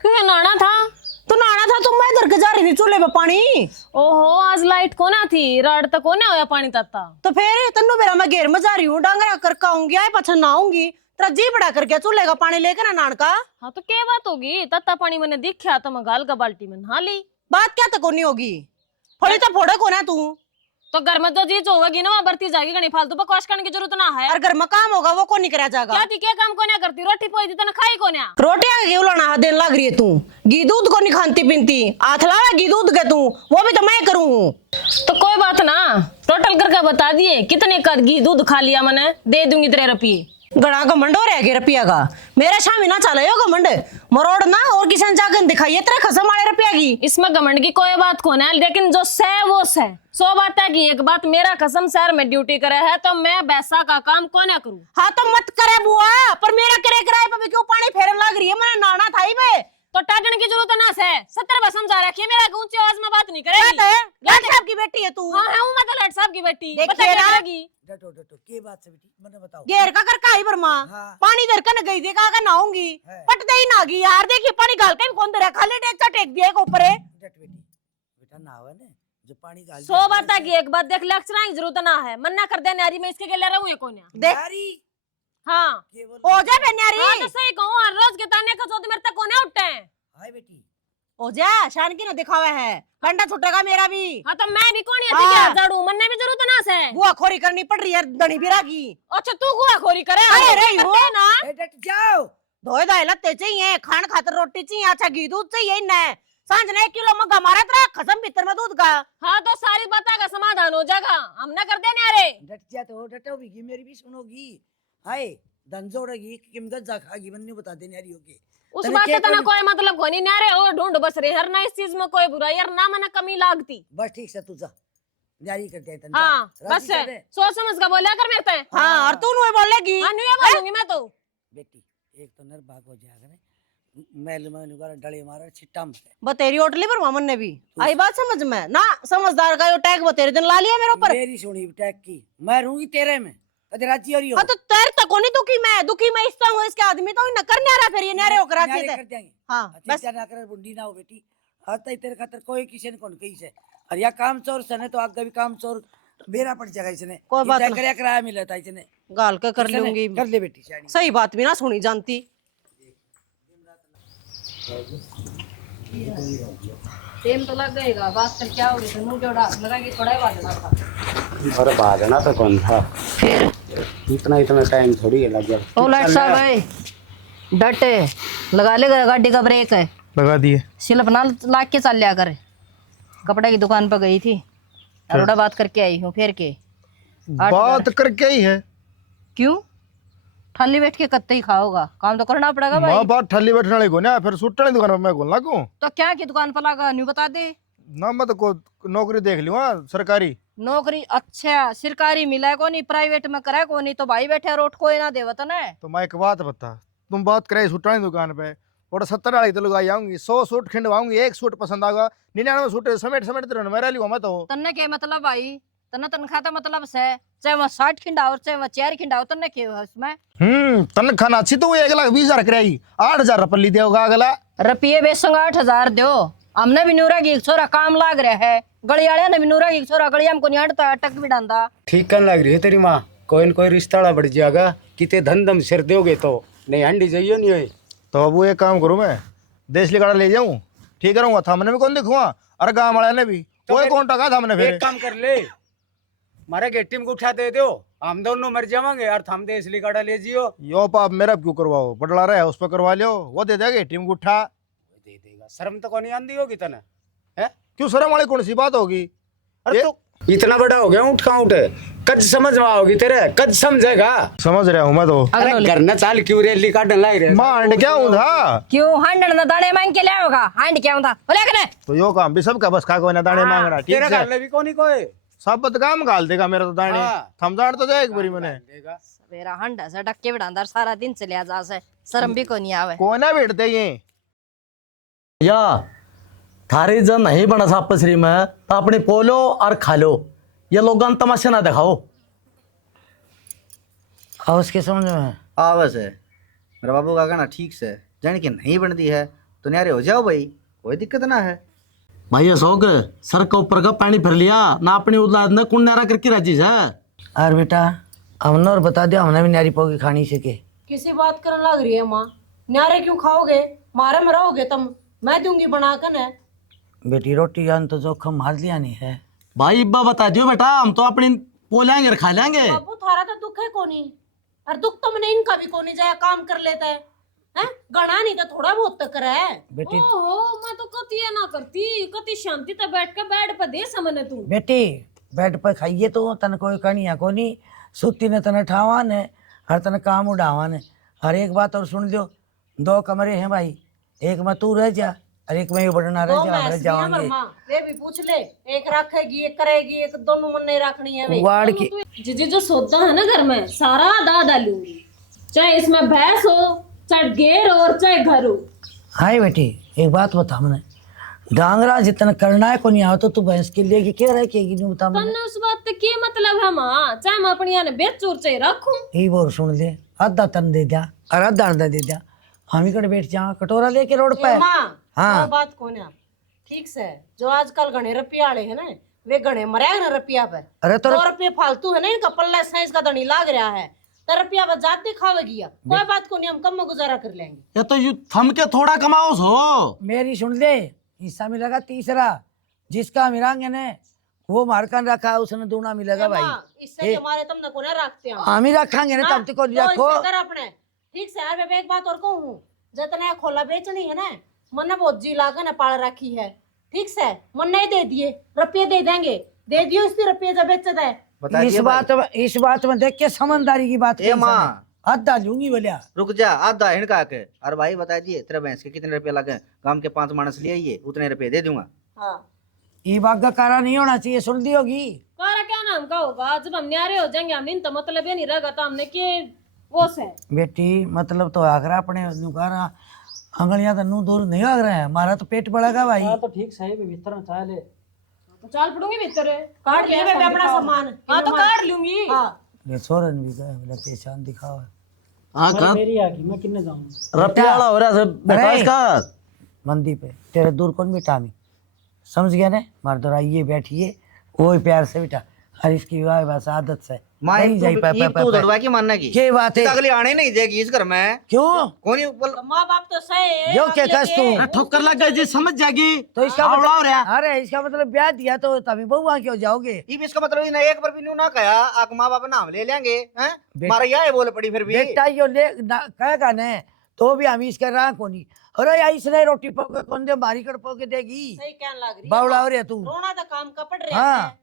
क्यों नहाना था? तू नहाना था तो मैं इधर के जा रही थी चूल्हे पे पानी। ओहो आज लाइट को ना थी, रात तक को ना होया पानी तत्ता। तो फिर तन्नू मेरा मैं घेर में जा रही हूँ डांगरा करके आऊंगी आए पछन नहाऊंगी, तेरा जी बड़ा करके चूल्हे का पानी लेकर ना नान का। हाँ तो क्या बात होगी, तत्ता पानी मैंने दिखा तो मैं गाल का बाल्टी में नहा ली। बात क्या तक नहीं होगी, फोड़ी तो फोड़े को ना तू। तो घर में जो चीज होगी ना वहाँ बरती जाएगी, कहीं फालतू बकवास करने की जरूरत ना है। और घर में काम होगा वो कौन नहीं करा जाएगा। क्या थी क्या काम को ना करती, रोटी पोई दी तो खाई को ना। रोटी आगे उलाना देने लग रही है तू, घी दूध को नहीं खाती पीती, हाथ लावा घी दूध के तू, वो भी तो मैं करूँ। तो कोई बात ना, टोटल करके बता दिए कितने का घी दूध खा लिया मैंने, दे दूंगी 13 रुपये। गड़ा घमंड हो रहा रुपया का, मेरा शामी ना चले हो घमंड, मरोड़ ना और किसान जाकर दिखाइए तेरा खसम वाले रुपया की। इसमें घमंड की कोई बात कौन है, लेकिन जो से वो से 100 बात है कि एक बात मेरा कसम शहर में ड्यूटी करे है तो मैं वैसा का काम कौन करूँ। हाँ तो मत करे बुआ, पर मेरा करे किराए पे क्यों पानी फेरन लग रही है, मैंने नाना था ही बे। तो टाटन की जरूरत ना से 70 बस समझा रखी है, मेरा ऊंची आवाज में बात नहीं करेगी। क्या है लाट साहब की बेटी है तू। हाँ है मैं तो लाट साहब की बेटी, देखिए बता क्या ना। करेगी। डटो डटो के बात से बेटी मैंने बताओ। घेर का कर काई बरमा हाँ। पानी दर का न गई थी कहा नहाऊंगी, है। पटते ही ना गई यार, देखिए पानी गाल के भी कौन दे रहा, खाली टेक टेक दिया के ऊपर है। डट बेटी बेटा ना आवे ने जो पानी गाल 100 बात है कि एक बात देख लेक्चर की जरूरत ना है, मन्ना कर दे नारी में इसके ले रहूं कौन। देख हाँ के बोल हो जा बेन्यारी, हाँ तो सही कहूँ, हर रोज के ताने का चौथ मेरे तक कौन उठते हैं। हाय बेटी हो जा शान की ना दिखावा है, घंटा छुटेगा मेरा भी। हाँ तो मैं भी कौन हाँ। है झाड़ू मन्ने भी जरूरत ना से। बुआ खोरी करनी पड़ रही है दनी बिरा की। अच्छा तू गुआ खोरी करे अरे रही हो ना। ए डट जाओ। धोए धाए लत्ते चाहिए, खान खातर रोटी चाहिए, अच्छा घी दूध चाहिए इन्हें, सांझ ने 1 किलो मग्गा मारा तेरा खसम भीतर में दूध का। हाँ तो सारी बात का समाधान हो जाएगा, हम ना कर देने अरे। डट जा तो डटोगी मेरी भी सुनोगी। हाय धन जोड़ेगी कीमत जा खागी बन्नी बता देने आ रही होगी। उस तने बात के से तना कोनी- कोई मतलब कोनी न्यारे और ढूंढ बस रहे हर ना, इस चीज में कोई बुराई यार ना मना कमी लागती। बस ठीक से तू जा जारी करते हैं हाँ बस सोच समझ का बोला कर मेरे से। हाँ और तू नुए बोलेगी। हाँ नहीं बोलूंगी मैं तो। बेटी एक तो नर भाग हो जाएगा ना मैल में नुगारा डले मारा छिट्टा में बतेरी होटली पर मामन ने भी आई बात समझ में ना, समझदार का यो टैग बतेरे दिन ला लिया मेरे ऊपर। मेरी सुनी टैग की मैं रहूंगी तेरे में अरे राजी हो रही हो। हाँ तो तेरे तक नहीं दुखी मैं, दुखी मैं इसका हूँ, इसके आदमी तो न करने आ रहा फिर ये नहरे होकर आती न्यारे है। कर देंगे। हाँ अच्छा बस ना कर बुंडी ना हो बेटी, आता ही तेरे खातर कोई किसी ने कौन कही से और या काम चोर सने तो आगे भी काम चोर बेरा पड़ जाएगा इसने। कोई बात इतना ना। करया किराया मिला था इसने गाल के कर इसने लूंगी, कर ले बेटी शानी। सही बात भी ना सुनी जानती। टाइम तो लग गएगा, बात कर क्या होगी तो मुंह जोड़ा लगा कि थोड़ा ही बात था। और भागना तो कौन था, इतना टाइम थोड़ी है लग गया। ओ लाइट साहब है डटे लगा ले, गाड़ी का ब्रेक है लगा दिए। सिल अपना ला के चल लिया कर। कपड़े की दुकान पर गई थी, अरोड़ा बात करके आई हूँ फिर के। बात करके ही है। क्यों थाली बैठ के कत्ते ही खाओगा, काम तो करना पड़ेगा भाई। माँ बात ठल्ली बैठने वाली को ना, फिर सुट्टा नहीं दुकान पर मैं खोलना क्यों तो क्या की दुकान पर लगा नहीं बता दे। ना मैं तो को नौकरी देख लूँ सरकारी। नौकरी अच्छा सरकारी मिला को नहीं, प्राइवेट में करे को नहीं, तो भाई बैठे रोट कोई ना देवत ना। तो मैं एक बात बता, तुम बात करे सुट्टा नहीं दुकान पे और 70 वाली तो लगाई आऊंगी, 100 सूट खिंडवाऊंगी, एक सूट पसंद आगा 99 सूट समेट समेट तेरे मेरा लियो मैं तो। तन्ने के मतलब भाई तना तनखा का मतलब से चाहे वह 60 खिंडा और चाहे वह 4 खिंडा हो तन्ने के है उसमें तनखा ना अच्छी तो 1,20,000 कराई 8,000 रुपये देगा अगला। रुपये बेसंग 8,000 दो। हमने भी नूरा की छोरा काम लाग रहा है, गलियाड़े ने भी नूरा की छोरा गलिया में को नहीं हटता अटक भी डांदा। ठीक कर लग रही है तेरी माँ, कोई न कोई रिश्ता बढ़ जाएगा, किते धन दम सिर दोगे तो नहीं हंडी जाइयो नहीं होई। तो अब वो एक काम करूँ, मैं देश लिगाड़ा ले जाऊँ, ठीक करूँगा, थामने भी कौन दिखुआ, अरे गाँव वाले ने भी कोई कौन टका थामने फिर। एक काम कर ले, मारे गेटी में उठा दे दो, हम दोनों मर जावांगे और थाम देश लिगाड़ा ले जियो। यो पाप मेरा क्यों करवाओ, बटला रहा है उस पर करवा लियो, वो दे देगा टीम को उठा। दे देगा, शर्म तो कोनी आंदी होगी तने, है क्यों शर्म वाली कौन सी बात होगी। अरे तो इतना बड़ा हो गया, उठ कहाँ उठे, कद समझ में आओगी तेरे, कद समझेगा। समझ रहा हूँ मैं तो। अरे घर न चाल क्यों रैली काटने लग रहे। मांड क्या हूँ था, क्यों हांडन ना दाने मांग के ले आओगा, हांड क्या होता बोले कने। तो यो काम भी सबका बस खा कोई ना दाने मांग रहा, ठीक तेरा है घर भी कोनी कोई सब काम गाल देगा मेरा तो दाने। थम जान तो जाए एक बारी मैंने सवेरा हांडा से डक्के बिडांदर सारा दिन चले जा से शर्म भी को नहीं आवे। कोई ना बैठते ये या थारी जन नहीं बना सापसरी में तो अपनी पोलो और खा लो, ये लोग तमाशा ना दिखाओ। और उसके समझ में आवस है मेरा बाबू का कहना ठीक से, जान के नहीं बनती है तो न्यारे हो जाओ भाई, कोई दिक्कत ना है। भाई अशोक सर के ऊपर का पानी फिर लिया ना, अपनी औलाद ने कुन नारा करके राजी है। और बेटा हमने और बता दिया, हमने भी नारी पोगी खानी से के। किसी बात करने लग रही है माँ, न्यारे क्यों खाओगे, मारे में रहोगे तुम, मैं दूंगी बनाकर न। बेटी रोटी जान तो जोखम मार लिया नहीं है। भाई इब्बा बता दियो बेटा, हम तो अपनी पोलेंगे और खा लेंगे। बाबू थारा तो दुख है कोनी, और दुख तो मैंने इनका भी कोनी, जाया काम कर लेता है, हैं गणा नहीं तो थोड़ा बहुत तो करे है। बेटी ओहो मैं तो कति ये ना करती, कति शांति से बैठ के बेड पे दे समने तू। बेटी बेड पर खाइए तो तन कोई कनिया कोनी, सुती ने तने ठावा ने, हर तने काम उड़ावा ने। हर एक बात और सुन लियो, 2 कमरे हैं भाई, एक में तू रह जा और एक में ये बढ़ना रह जा, रह जाओगे। वे भी पूछ ले, एक रखेगी एक करेगी, एक दोनों मन नहीं रखनी है वे। वाड़ की जीजी जो सौदा है ना घर में सारा दा डालूंगी, चाहे इसमें भैंस हो, चाहे गेर और चाहे घर हो। हाय बेटी एक बात बता, मैंने डांगरा जितना करना है को नहीं आओ तो तू भैंस के लिए क्या रखेगी नहीं बता मैंने। तन्ने उस बात से क्या मतलब है माँ, चाहे मैं अपनी यानी बेच चोर चाहे रखूं। यही बोल सुन ले, आधा तन दे दिया और आधा अंडा दे दिया, हम ही कट बैठ जा कटोरा लेके रोड पे। हाँ बात कौन है ठीक से, जो आजकल घने रुपया वाले है ना, वे घने मरे ना रुपया पे। अरे तो 2 रुपये फालतू है ना, इनका पल्ला साइंस का धनी लाग रहा है, तो रुपया बस जाते खावेगी, कोई बात को नहीं, हम कम में गुजारा कर लेंगे। ये तो यू थम के थोड़ा कमाओ सो। मेरी सुन ले, हिस्सा मिलेगा तीसरा, जिसका मिलांगे ने वो मारकन रखा है उसने दूना मिलेगा भाई। इससे हमारे तुम न को ना रखते हैं, हम ही रखेंगे ना, तब तक को रखो अपने ठीक से। यार मैं एक बात और कहूँ, जितना खोला बेचनी है ना, मन बहुत जी लागे ना पाल रखी है, ठीक से मन नहीं दे दिए रुपये दे देंगे, दे दियो इसकी रुपये जब बेचत है। इस बात में देख के समझदारी की बात ए माँ आधा लूंगी बोलिया, रुक जा, आधा हिड़का के। अरे भाई बता दिए तेरे भैंस के कितने रुपए लगे, गांव के 5 मानस ले आइए, उतने रुपए दे दूंगा। हाँ ये बात का कारा नहीं होना चाहिए, सुन दी होगी। कारा क्या नाम का होगा, जब हम न्यारे हो जाएंगे हम इन तो मतलब ये नहीं रहेगा तो हमने के वो से। बेटी मतलब तो आगरा अपने नुकारा अंगलियां तो नू दूर नहीं आग रहे हैं, हमारा तो पेट बढ़ेगा भाई। तो ठीक सही भी भीतर में चाह ले तो चाल पड़ूंगी भीतर, काट लिए मैं अपना सामान। हाँ तो काट लूंगी। ये छोरन भी गए बोला पेशान दिखाओ। हाँ का मेरी आकी मैं किन्ने जाऊं, रुपया वाला हो रहा है बेटा इसका। मंदी पे तेरे दूर कौन बिठा मी, समझ गया ना, मार दो आइए बैठिए वो प्यार से बिठा। और इसकी वाह बस आदत से माँ तू दड़वा की मानना की ये बात है, अगली आने नहीं देगी इस घर में। क्यों कौन माँ बाप तो सही है, यो क्या कस तू, ठोकर लग गई जी, समझ जाएगी तो इसका आवड़ा हो मतलब रहा। अरे इसका मतलब ब्याह दिया तो तभी बहुआ क्यों जाओगे। ये भी इसका मतलब नहीं, एक बार भी न्यू ना कहा आक माँ बाप नाम ले लेंगे हैं, मारा यह बोले पड़ी फिर भी बेटा यो ले कहेगा न तो भी हम इसके रहा को नहीं। अरे यार इसने रोटी पका कौन दे मारी कर पोके देगी, सही कहने लग रही है। बावड़ा हो रहा तू। रोना तो काम का पड़ रहा हाँ है।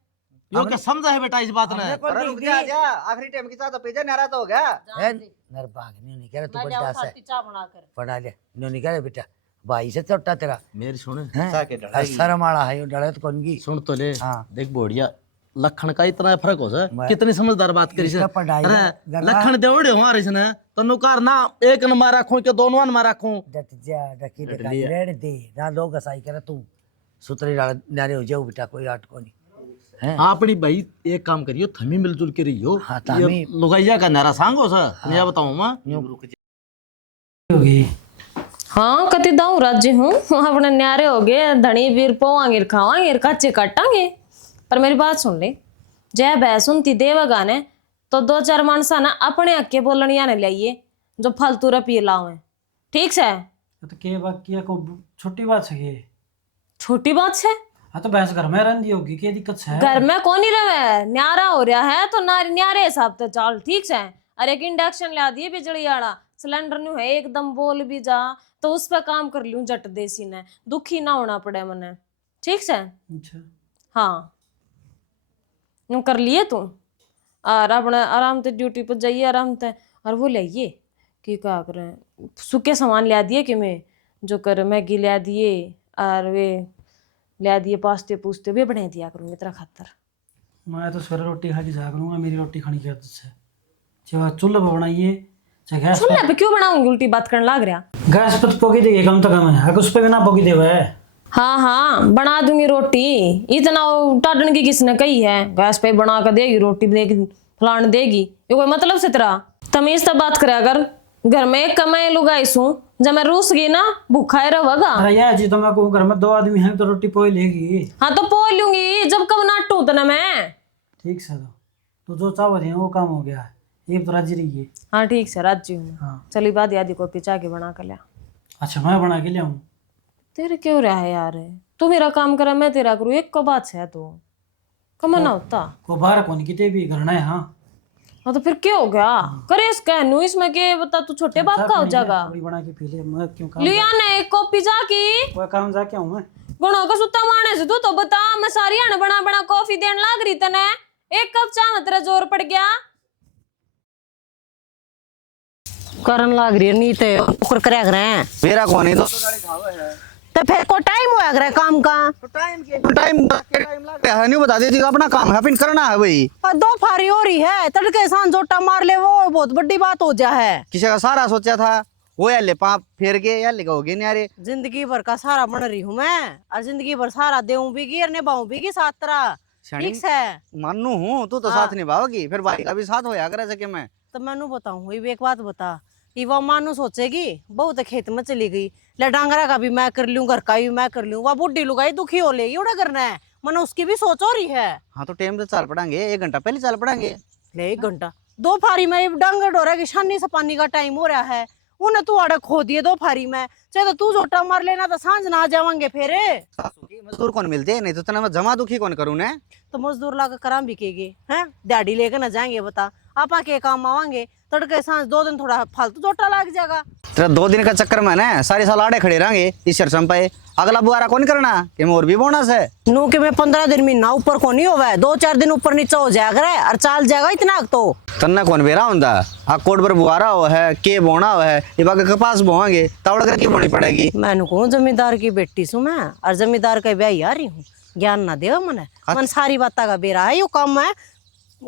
यो क्या समझा है बेटा इस बात ने। अरे रुक जा जा, आखिरी टाइम के साथ तो पेजा नारा तो हो गया। नरभाग नहीं कह रहा तू मैं बड़ा जाऊँ सा खाती चाय बनाकर। पढ़ा ले नहीं कह रहा बेटा, भाई से चोटा तेरा मेरी सुन हैं? साके डराएगी। शर्म आड़ा है यो डरे तो कौन की। सुन तो ले, हाँ। देख बोढ़िया लखन का इतना फर्क हो सर, मैं- कितनी समझदार बात करी इसका सर। पढ़ाई अरे गला- लखन देवड़े हमारे इसने तो नुकार ना एक न मारा खूं के दोनों न मारा खूं। डट जा डकी डट डकाई लिया। रेड दे ना लोग असाई करे तू सुतरी नारे हो जाओ बेटा, कोई आट को नहीं। है। आपनी भाई एक काम करियो, थमी मिलजुल के रहियो। हाँ, थमी। लुगाइया का नारा सांगो सा, मैं बताऊं मैं। होगी हाँ कति दाऊ राज्य हूँ अपने न्यारे हो गए धनी वीर पोवांगे खावांगे कच्चे काटांगे। पर मेरी बात सुन ले, जय बह सुनती देवा गाने तो 2-4 मानसा ना अपने अक्के बोलनिया ने लाइए जो फालतू रुपये लाओ। ठीक से? तो के बात किया को छोटी बात है ये। छोटी बात है? हाँ तो भैंस घर में रंदी होगी, क्या दिक्कत है? घर में कौन ही रहे, न्यारा हो रहा है तो न्यारे हिसाब से चल। ठीक से? अरे एक इंडक्शन ला दिए बिजली वाला, सिलेंडर न्यू है एकदम बोल भी जा तो उस पर काम कर लूं जट देसी ने, दुखी ना होना पड़े मने। ठीक से? अच्छा हाँ यूं कर लिए तू और अपने आराम से ड्यूटी पर जाइए आराम से। और वो लाइए कि क्या करें सूखे सामान लिया दिए कि मैं जो कर मैगी लिया दिए और वे लिया दिए पास्ते पूछते वे बना दिया करूँगी तेरा खातर। मैं तो सवेरे रोटी खा के जा करूँगा, मेरी रोटी खानी की आदत है। चाहे चूल्हे पर बनाइए चाहे गैस चूल्हे पे क्यों बनाऊंगी, उल्टी बात करने लग रहा। गैस पर तो पोगी देगी कम तो कम है, अगर उस पर भी ना पोगी देवा है। हाँ हाँ बना दूंगी रोटी, इतना टाटन की किसने कही है, गैस पे बना कर देगी रोटी देगी फलान देगी, ये कोई मतलब से तेरा तमीज से बात करे। अगर घर में कमाए लुगाई सू जब मैं रूस गई ना भूखा ही रहेगा। अरे यार जी तो मैं कहूँ घर में 2 आदमी हैं तो रोटी पोई लेगी। हाँ तो पो लूंगी जब कब नाटू उतना मैं। ठीक है तो जो चावल है वो काम हो गया है, ये तो राजी रही है। हाँ ठीक से राजी हूँ। हाँ चली बात याद को पिचा के बना कर लिया। अच्छा मैं बना के ले आऊँ? तेरे क्यों रहा है यार, तू मेरा काम करा मैं तेरा करूँ, एक को बात है तो कमाना होता को बाहर कौन किते भी करना है। हाँ हाँ तो फिर क्या हो गया, करे इसका नू इसमें के बता तू छोटे बाप का हो जाएगा। थोड़ी बना के पी ले, मैं क्यों काम लिया ना एक कॉपी जाकी कोई काम जाके आऊँ मैं? गुणों का सुता मारने से तू तो बता, मैं सारी हन बना बना कॉफी देने लाग रही तने, एक कप चाह में तेरा जोर पड़ गया। करन लाग रही है नहीं ते कुकर करे रहे हैं मेरा कौन है तो फिर को टाइम हुआ करे काम का। टाइम लग रहा है, नहीं बता देती अपना काम है, फिर करना है भाई। और 2 फारी हो रही है, तड़के सांझ जोटा मार ले वो बहुत बड़ी बात हो जा है। किसी का सारा सोचा था वो यार ले पाप फेर के यार लेगा होगे नहीं यार। जिंदगी भर का सारा बन रही हूँ मैं और जिंदगी भर सारा देऊं भी की और निभाऊं भी की साथ तरह। ठीक से? मानू हूँ तू तो साथ निभाओगी, फिर भाई का भी साथ होया करे सके मैं तो मैनू बताऊं एक बात बता, कि वो मानू सोचेगी बहुत खेत में चली गई ले डांगरा का भी मैं कर लूं घर का भी मैं कर लूं, वह बुढ़ी लुगाई दुखी हो लेगी उड़ा करना है मन उसकी भी सोच हो रही है। हाँ तो टाइम से चल पड़ेंगे, 1 घंटा पहले चल पड़ेंगे। ले 1 घंटा 2 फारी में डांगर डोरा की शानी से पानी का टाइम हो रहा है, उन्हें तू आड़े खो दिए 2 फारी में, चाहे तो तू जोटा मार लेना तो सांझ ना आ जावांगे फिर। मजदूर कौन मिलते नहीं तो तना मैं जमा दुखी कौन करूँ ने। तो मजदूर ला कर कराम बिकेगी हैं, दिहाड़ी लेकर ना जाएंगे बता आपा के काम आवांगे, तड़के सांझ 2 दिन थोड़ा फालतू जोटा लग जाएगा। तेरा 2 दिन का चक्कर में ना सारी साल आड़े खड़े रहेंगे इस शर्म पे, अगला बुआरा कौन करना कि मोर भी बोनस है। नू के में 15 दिन महीना ऊपर को नहीं होगा, 2-4 दिन ऊपर नीचे हो जाएगा और चाल जाएगा इतना तो तन्ना कौन बेरा होंदा आ कोट पर बुआरा हो है के बोना हो है, ये बाकी कपास बोएंगे तवड़ करके बोनी पड़ेगी। मैंने कहूँ जमींदार की बेटी सू मैं और जमींदार का ब्याह आ रही हूँ, ज्ञान ना दे मन सारी बात का बेरा है, यो काम मैं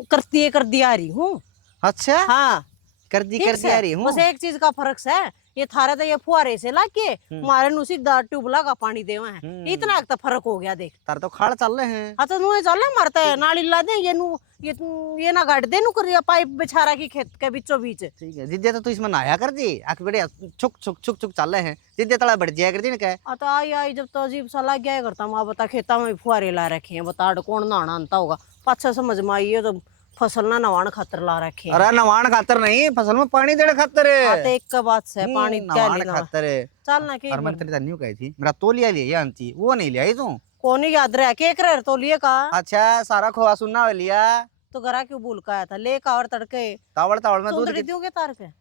कर दिया रही हूँ। अच्छा हाँ कर दी आ रही हूँ। बस एक चीज का फर्क है, ये थारा तो ये फुहारे से लाके मारे नु सीधा ट्यूबला का पानी देवा है, इतना तो फर्क हो गया देख। तार तो खाड़ चल रहे हैं। हाँ तो नुए चल मारता है नाली ला दे ये ना गाड़ दे नु कर पाइप बेचारा की खेत के बीचों बीच। ठीक है जिद्दे तो तू इसमें नहाया कर दी, आख बेटे छुक छुक छुक छुक चल रहे हैं, जिद्दे तला बढ़ जाया कर दी ना। हाँ तो आई जब तो अजीब सा लग गया करता माँ बता खेता में फुहारे ला रखे हैं, बता कौन नहाना आता होगा, पाछा समझ में आई है तो फसल ना नवाण खातर ला रखे हैं। अरे नवाण खातर नहीं, फसल में पानी देने खातर है। हाँ तो एक का बात से पानी क्या नवाण लेना खातर है। चल ना के और मैं तेरी न्यू कही थी मेरा तोलिया लिया आंटी, वो नहीं लिया तू। कौन याद रहा के कर तो लिए का। अच्छा सारा खोआ सुनना हो लिया तो घरा क्यों भूल का आया था ले का और तड़के तावड़ तावड़ में दूध दूंगे तार के।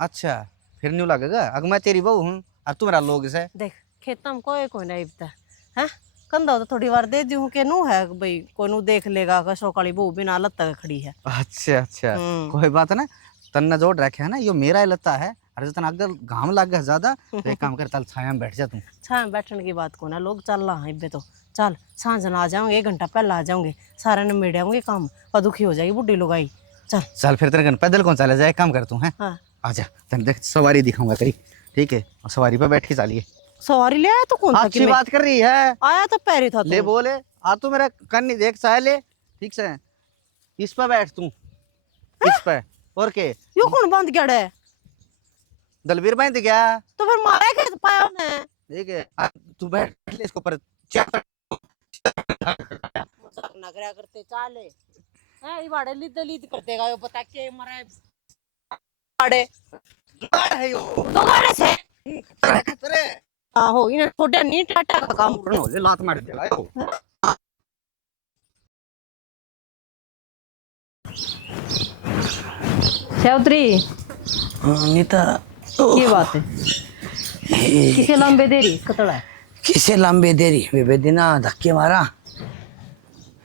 अच्छा फिर न्यू लगेगा, अगर मैं तेरी बहू हूँ और तू मेरा लोग से। देख खेता में कोई नहीं इबता है, कंधा तो थोड़ी बार दे दूं के नू है भाई कोई नू देख लेगा कसो काली बहू बिना लत्ता के खड़ी है। अच्छा अच्छा कोई बात ना, तन्ना जोड़ रखे है ना, यो मेरा ही लत्ता है। अरे तना अगर घाम लग गया ज्यादा तो एक काम कर चल छाया में बैठ जा तू। छाया में बैठने की बात कौन है, लोग चल रहा है इब्बे तो चल सांझ ना आ जाओगे 1 घंटा पहले आ जाओगे, सारे ने मेड़े होंगे काम और दुखी हो जाएगी बुढ़ी लोग आई। चल चल फिर तेरे पैदल कौन चला जाए, काम कर तू है। हाँ आजा तेन देख सवारी दिखाऊंगा तेरी, ठीक है और सवारी पर बैठ के चलिए। सवारी ले आया तो कौन था अच्छी बात कर रही है, आया तो पैरी था ले बोले आ तू मेरा कन्नी देख साले ठीक से इस पे बैठ तू इस पे और के यो कौन बंद गया है? दलबीर बांध गया तो फिर मारा कैसे पाया उसने? ठीक है तू बैठ ले इसके ऊपर चेक मजाक ना करया करते चाले हैं, ये बाड़े लीद करते गायो पता के मरा है बाड़े है यो तो गाड़े से खतरे आहो इने छोटे नी टाटा का काम नो ले लात मार देगा यो चौधरी नीता ये बात है किसे लंबे देरी कतड़ा है किसे लंबे देरी बेबे दिना धक्के मारा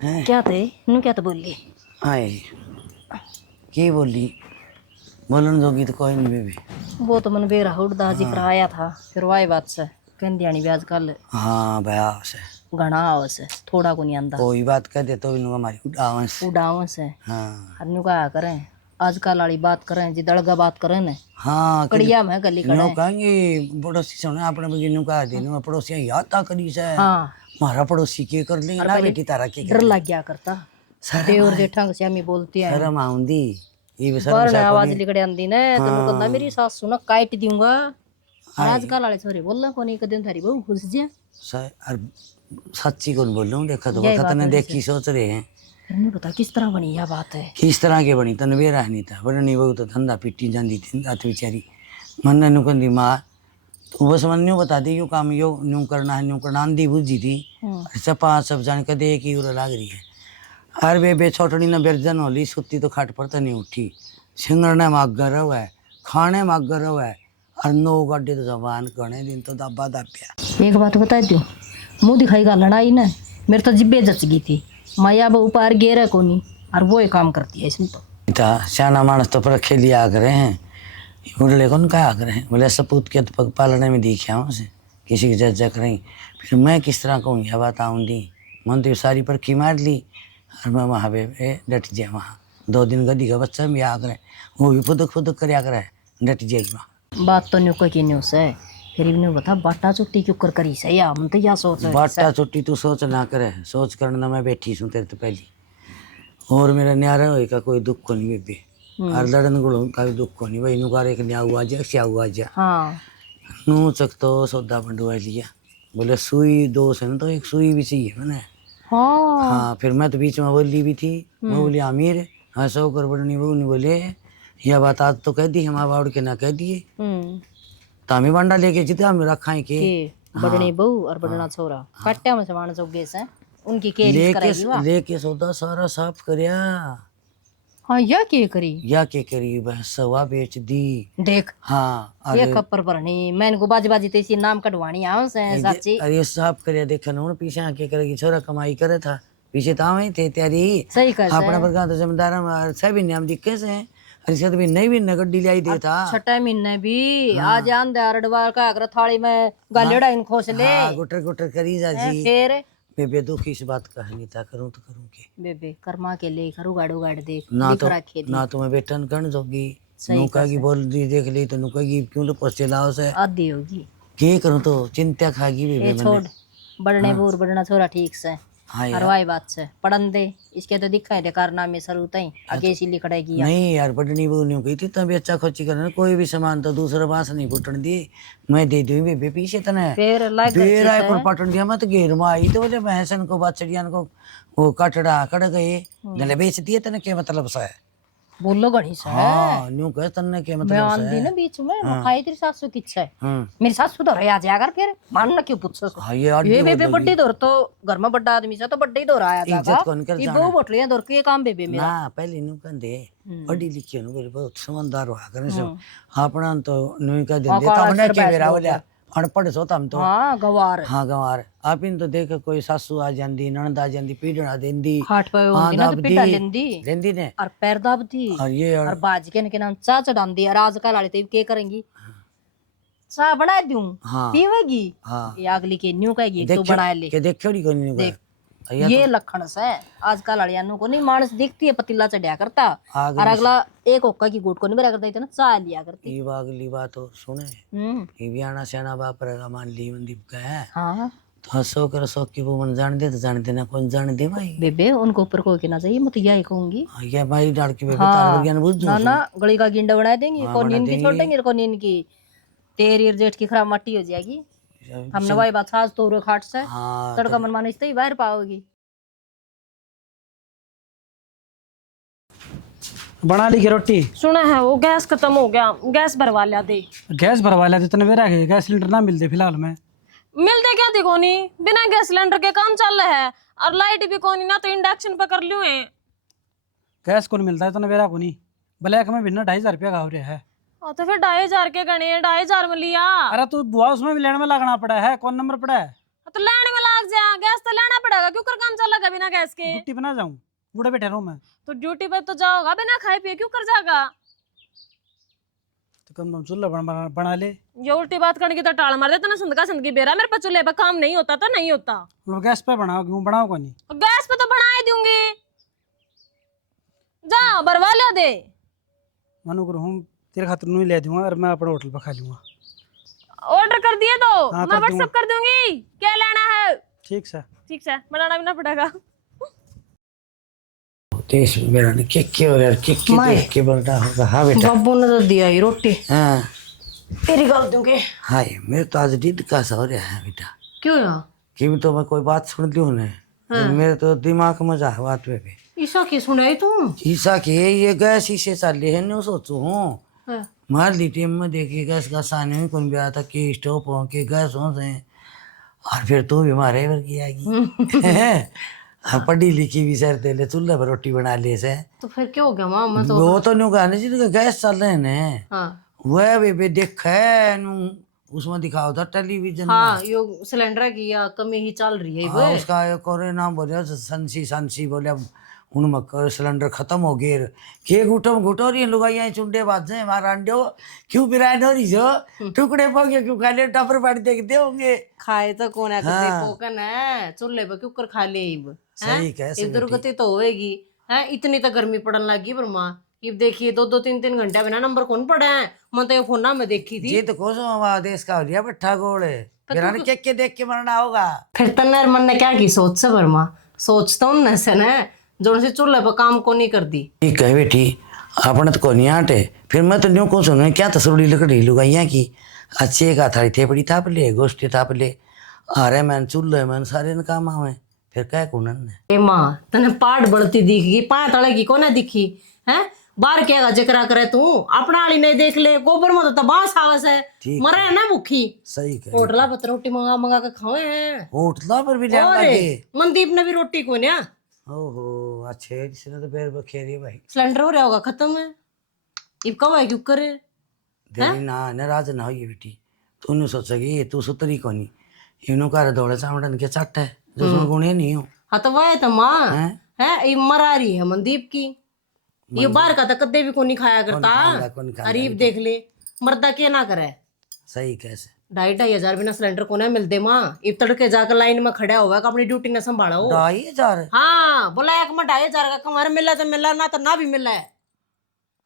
क्या थे नू क्या तो बोली आए की बोली बोलन जोगी तो कोई नहीं बेबी वो तो मन बेरा उड़दा जिक्र आया था फिर वाई बात से कहंदियानी भी आजकल हाँ भया से घना आवस है थोड़ा को नहीं आंदा कोई बात कर दे तो इनको हमारी उड़ावस उड़ावस है हाँ हरनू का करें आजकल वाली बात करें जी दड़गा बात करें ने हाँ कड़िया में गली नो कड़े कहेंगे पड़ोसी सुने अपने बगी नु कहा दे नु पड़ोसी याता करी से हाँ मारा पड़ोसी के कर लेंगे ना बेटी तारा के डर लग गया करता देवर जेठा से हमें बोलती है शर्म आउंदी ये भी पर शर्म आवाज लिकड़े आंदी ने तो नु कहंदा मेरी सास सुना काट दूंगा आजकल वाले छोरे बोलना कोनी कदन थारी बहू खुश जा सच्ची कौन बोल रहा हूँ देखा तो वक्त ने देखी सोच रहे हैं नहीं पता किस तरह बनी यह बात है किस तरह के बनी तन बेरा नहीं था बड़नी बहू तो धंधा पिट्टी जाती थी रात बेचारी मन नु कहती माँ तू बस मन न्यू बता दी यो काम यो न्यू करना आंधी बुझी थी चपा सब जान के दे की उरा लाग रही है हर बेबे छोटनी न बेरजन होली सुती तो खाट पर तो नहीं उठी सिंगरने मागर हुआ है खाने मागर हुआ है और 9 गड्ढे तो जबान करने दिन तो दबा दबिया एक बात बता दो मुंह दिखाई का लड़ाई ना मेरे तो जिब्बे जच गई थी माया बहु पार गेर है कोनी और वो ही काम करती है इसमें तो इता सियाना मानस तो पर खेली आ रहे हैं उड़ले कौन का आ रहे हैं बोले सपूत के तो पग पालने में दिखे हूँ से किसी की जज रही फिर मैं किस तरह कहूँ यह बात आऊँगी मन तो सारी पर की मार ली और मैं वहाँ पे डट जाए वहाँ 2 दिन गदी का बच्चा भी आ रहे वो भी फुदक कर आ रहा है डट जाए वहाँ बात तो न्यू की न्यूज़ है फिर भी बता बाटा चुट्टी क्यों कर करी सही हम तो या सोच रहे बाटा छुट्टी तू सोच ना करे सोच करना मैं बैठी हूँ तेरे तो पहली और मेरा न्यारा होएगा कोई दुख को नहीं बेबे और लड़न गुड़ का भी दुख को नहीं भाई नु एक न्या हुआ जा क्या हुआ जा हाँ नू चक तो सौदा बंडवा लिया बोले सुई 2 से ना तो एक सुई भी चाहिए मैंने हाँ हाँ फिर मैं तो बीच में बोली भी थी मैं बोली आमिर हाँ सौ कर बड़नी बहू नहीं बोले यह बात आज तो कह दी हम बाउड़ के ना कह दिए तो हमें बंडा लेके जीते हम रखा के बड़नी बहू और बड़ना छोरा कट्टा में समान चौगे से उनकी केयर कराएगी वाह लेके सौदा सारा साफ करया हाँ या के करी या के करी बस सवा बेच दी देख हाँ ये खप्पर पर नहीं मैंने को बाजी बाजी तेसी नाम कटवानी आओ से साची अरे साफ करया देखा ना पीछे आके करेगी छोरा कमाई करे था पीछे तो आवे थे त्यारी सही कर अपना प्रकार तो जमींदार सभी नाम दिक्के से अरे शायद भी नहीं भी नगद लाई दे था छठे महीने भी आज आन दे अरडवार का अगर थाली में गालेड़ा इन खोस ले गुटर गुटर करी जा जी फिर बेबे दुखी इस बात का नहीं था करूं तो करूं के बेबे कर्मा के ले करू गाड़ो गाड़ दे ना लिख तो रखे दी ना तो मैं बेटन कर्ण जोगी सही नुका की बोल दी देख ली तो नुका की क्यों तो पछे लाओ से आधी होगी के करूं तो चिंता खागी बेबे ये छोड़ बढ़ने बूर बढ़ना छोरा ठीक से हाँ यार हरवाई बात से पढ़न दे इसके तो दिखाई दे कारनामे सरू तई आगे इसी लिखड़ेगी नहीं यार बड़नी बहू नहीं कही थी तभी अच्छा खोची करना कोई भी सामान तो दूसरा बांस नहीं फुटन दिए मैं दे दूं बेबे पीछे तने फिर लाइक बेर आए पर पटन दिया मैं तो घेर में आई तो बोले भैंसन को बछड़ियान को वो कटड़ा कट गए गले बेच दिए तने क्या मतलब सा है बोलो गणी से हाँ न्यू कह तने क्या मैं मतलब सा आंदी है ना बीच में मैं खाई तेरी सासू किच्छा है हाँ मेरी सासू तो रह जा अगर फिर मानना क्यों पूछो हाँ ये ये बेबे बड्डी दौर तो घर में बड्डा आदमी से तो बड्डे ही दौर आया था इज्जत कौन कर ये वो बोटलियां दौर के ये काम बेबे मेरा ना पहले न्यू कह दे बड़ी लिखी नु बोले बहुत समझदार हुआ करे सब अपना तो न्यू कह दे देता हमने के बेरा बोला अनपढ़ सो तम तो हाँ गवार हाँ गंवार आप इन तो देख कोई सासू आ जांदी ननद आ जांदी पीढ़ना देंदी हाट पे होंगी ना तो पिटा लेंदी लेंदी ने और पैर दाबती और ये और बाज के नाम चा चढ़ांदी और आज कल वाले तो क्या करेंगी चा बना दूं हाँ पीवेगी हाँ ये अगली के न्यू कहेगी तो बना ले के देखो नहीं कोनी देख ये लक्षण से आजकल लड़ियानों को नहीं मानस दिखती है पतीला चढ़िया करता और अगला एक ओक्का की गोट को नहीं बरा करता इतना चाय लिया करती ये अगली बात और सुने ये भी आना सियाना बाप रहेगा मान ली मंदीप का है हाँ हाँ 100 कर 100 की वो मन जान दे तो जान देना कौन जान दे भाई। बेबे उनको ऊपर कोई के ना चाहिए, मैं तो यही कहूंगी। हाँ, ये भाई डाल के बेबे तार ज्ञान बुझ ना ना गली का गिंडा बना देंगे, हाँ, कौन बना नींद की देंगे। छोड़ेंगे, कौन नींद की तेरी और जेठ की खराब मट्टी हो जाएगी। हम नवाई बात साज तो खाट से हाँ तड़का मन माने ही बाहर पाओगी। बना ली की रोटी? सुना है वो गैस खत्म हो गया, गैस भरवा लिया दे। गैस भरवा लिया इतने बेरा गए, गैस सिलेंडर ना मिलते फिलहाल में। मिलते क्या थी कोनी, बिना गैस सिलेंडर के काम चल रहा है और लाइट भी कोनी ना, तो इंडक्शन पे कर लियो है। गैस कौन मिलता है इतना बेरा को नहीं, ब्लैक में बिना 2,500 रुपया का हो रहा है। और तो फिर 2,500 के गणे, 2,500 में लिया। अरे तू बुआ उसमें भी लेने में लगना पड़ा है, कौन नंबर पड़ा है? तो लेने में लग जा, गैस तो लेना पड़ेगा, क्यों कर काम चलेगा बिना गैस के। ड्यूटी पे ना जाऊं, बूढ़े बैठे रहूं मैं। तो ड्यूटी पे तो जाओगा, बिना खाए पिए क्यों कर जाएगा। तो कम चूल्हा बना ले। ये उल्टी बात करने की तो टाल मार देता ना, संदका संदकी बेरा मेरे पर चूल्हे पे काम नहीं होता तो नहीं होता। लोग गैस पे बनाओ, क्यों बनाओ को नहीं? गैस पे तो बना ही दूंगी, जा भरवा लिया दे। मनु कर हूँ तेरे खातिर नहीं ले दूंगा और मैं अपने होटल पर खा लूंगा। ऑर्डर कर दिए तो हाँ, मैं कर दूंगा। व्हाट्सएप कर दूंगी, क्या लेना है। ठीक से ठीक है, बनाना भी ना पड़ेगा। देश में मेरा ने के हो रहा है, के देख के बोलता होगा। हाँ बेटा। बाबू ने तो दिया ही रोटी, हाँ तेरी गल दूंगे। हाय मेरे तो आज दीद का सा हो रहा है बेटा। क्यों यार? कि तो मैं कोई बात सुन ली हूँ तो मेरे तो दिमाग में जा बात पे ईसा की सुनाई तू? ईसा के ये गैस इसे चल रही है नहीं सोचू हूँ हाँ। मार ली टीम में देखी गैस का साने में कौन भी आता कि स्टोव हो के गैस हो से और फिर तू भी मारे भर की आएगी। हाँ पढ़ी लिखी भी सर दे ले, चूल्हे पर रोटी बना ले से। तो फिर क्या हो गया माँ? मैं तो वो तो न्यू कहने जी तो गैस चल रहे हैं हाँ वह भी देख है उसमें दिखाओ था टेलीविजन हाँ यो सिलेंडर की या कमी ही चल रही है। हाँ उसका एक और नाम बोले संसी बोले अब उनमें सिलेंडर खत्म हो गए के घुटो रही लुगाइया चुंडे बाजे हमारा अंडे क्यों बिरान हो रही जो टुकड़े पगे क्यों खा ले टपर पानी देखते होंगे खाए तो कौन है? हाँ। पोकन है चूल्हे पे क्यों कर खा ले इब? सही कह इब दुर्गति तो होएगी है। इतनी तो गर्मी पड़न लगी पर माँ इब देखिए 2-2 3-3 घंटे बिना नंबर कौन पड़ा है। मैं तो ये फोन में देखी थी। ये तो कोसो देश का हो लिया बट्ठा गोड़े बिरान के देख के मरना होगा। फिर तन्ने मन ने क्या की सोच से वर्मा सोचता हूँ न से न जो से चूल्हे पर काम को नहीं कर दी। ठीक है बेटी अपने तो कोनी आटे फिर मैं तो न्यू को सुनो क्या तसरुड़ी लकड़ी लुगाइया की अच्छे का थाली थेपड़ी थाप ले गोश्ती थाप ले अरे मैं चूल्हे में सारे न काम आवे फिर क्या कुनन ने। ए माँ तने पाट बढ़ती दिखी पाँच तले की कोने दिखी है। बाहर क्या जिक्र करे तू अपना वाली नहीं देख ले गोबर में तो बांस आवस है ठीक मरे है ना भूखी। सही कह होटला पर रोटी मंगा मंगा के खाए हैं। होटला पर भी जान लगे मनदीप ने भी रोटी को ना। ओहो अच्छे इसने तो पैर बखेरी भाई सिलेंडर हो रहा होगा खत्म है इब कब है क्यों करे। देरी ना नाराज ना होइए बेटी तूने सोचेगी तू सुतरी कोनी इनो कर दौड़े चावड़न के चट है जो सुन गुणे नहीं हो। हाँ तो वह तो माँ हैं? है ये मरा रही है मनदीप की ये बाहर का तो कद्दे भी को नहीं खाया करता। कौन खांदा गरीब देख ले मर्दा के ना करे। सही कैसे 2,500 बिना सिलेंडर को ना मिलते माँ इब तड़के जाकर लाइन में खड़ा हुआ अपनी ड्यूटी ने संभाला हो। 2,500 हाँ बोला एक में 2,500 का कमार मिला तो मिला ना तो ना भी मिला है।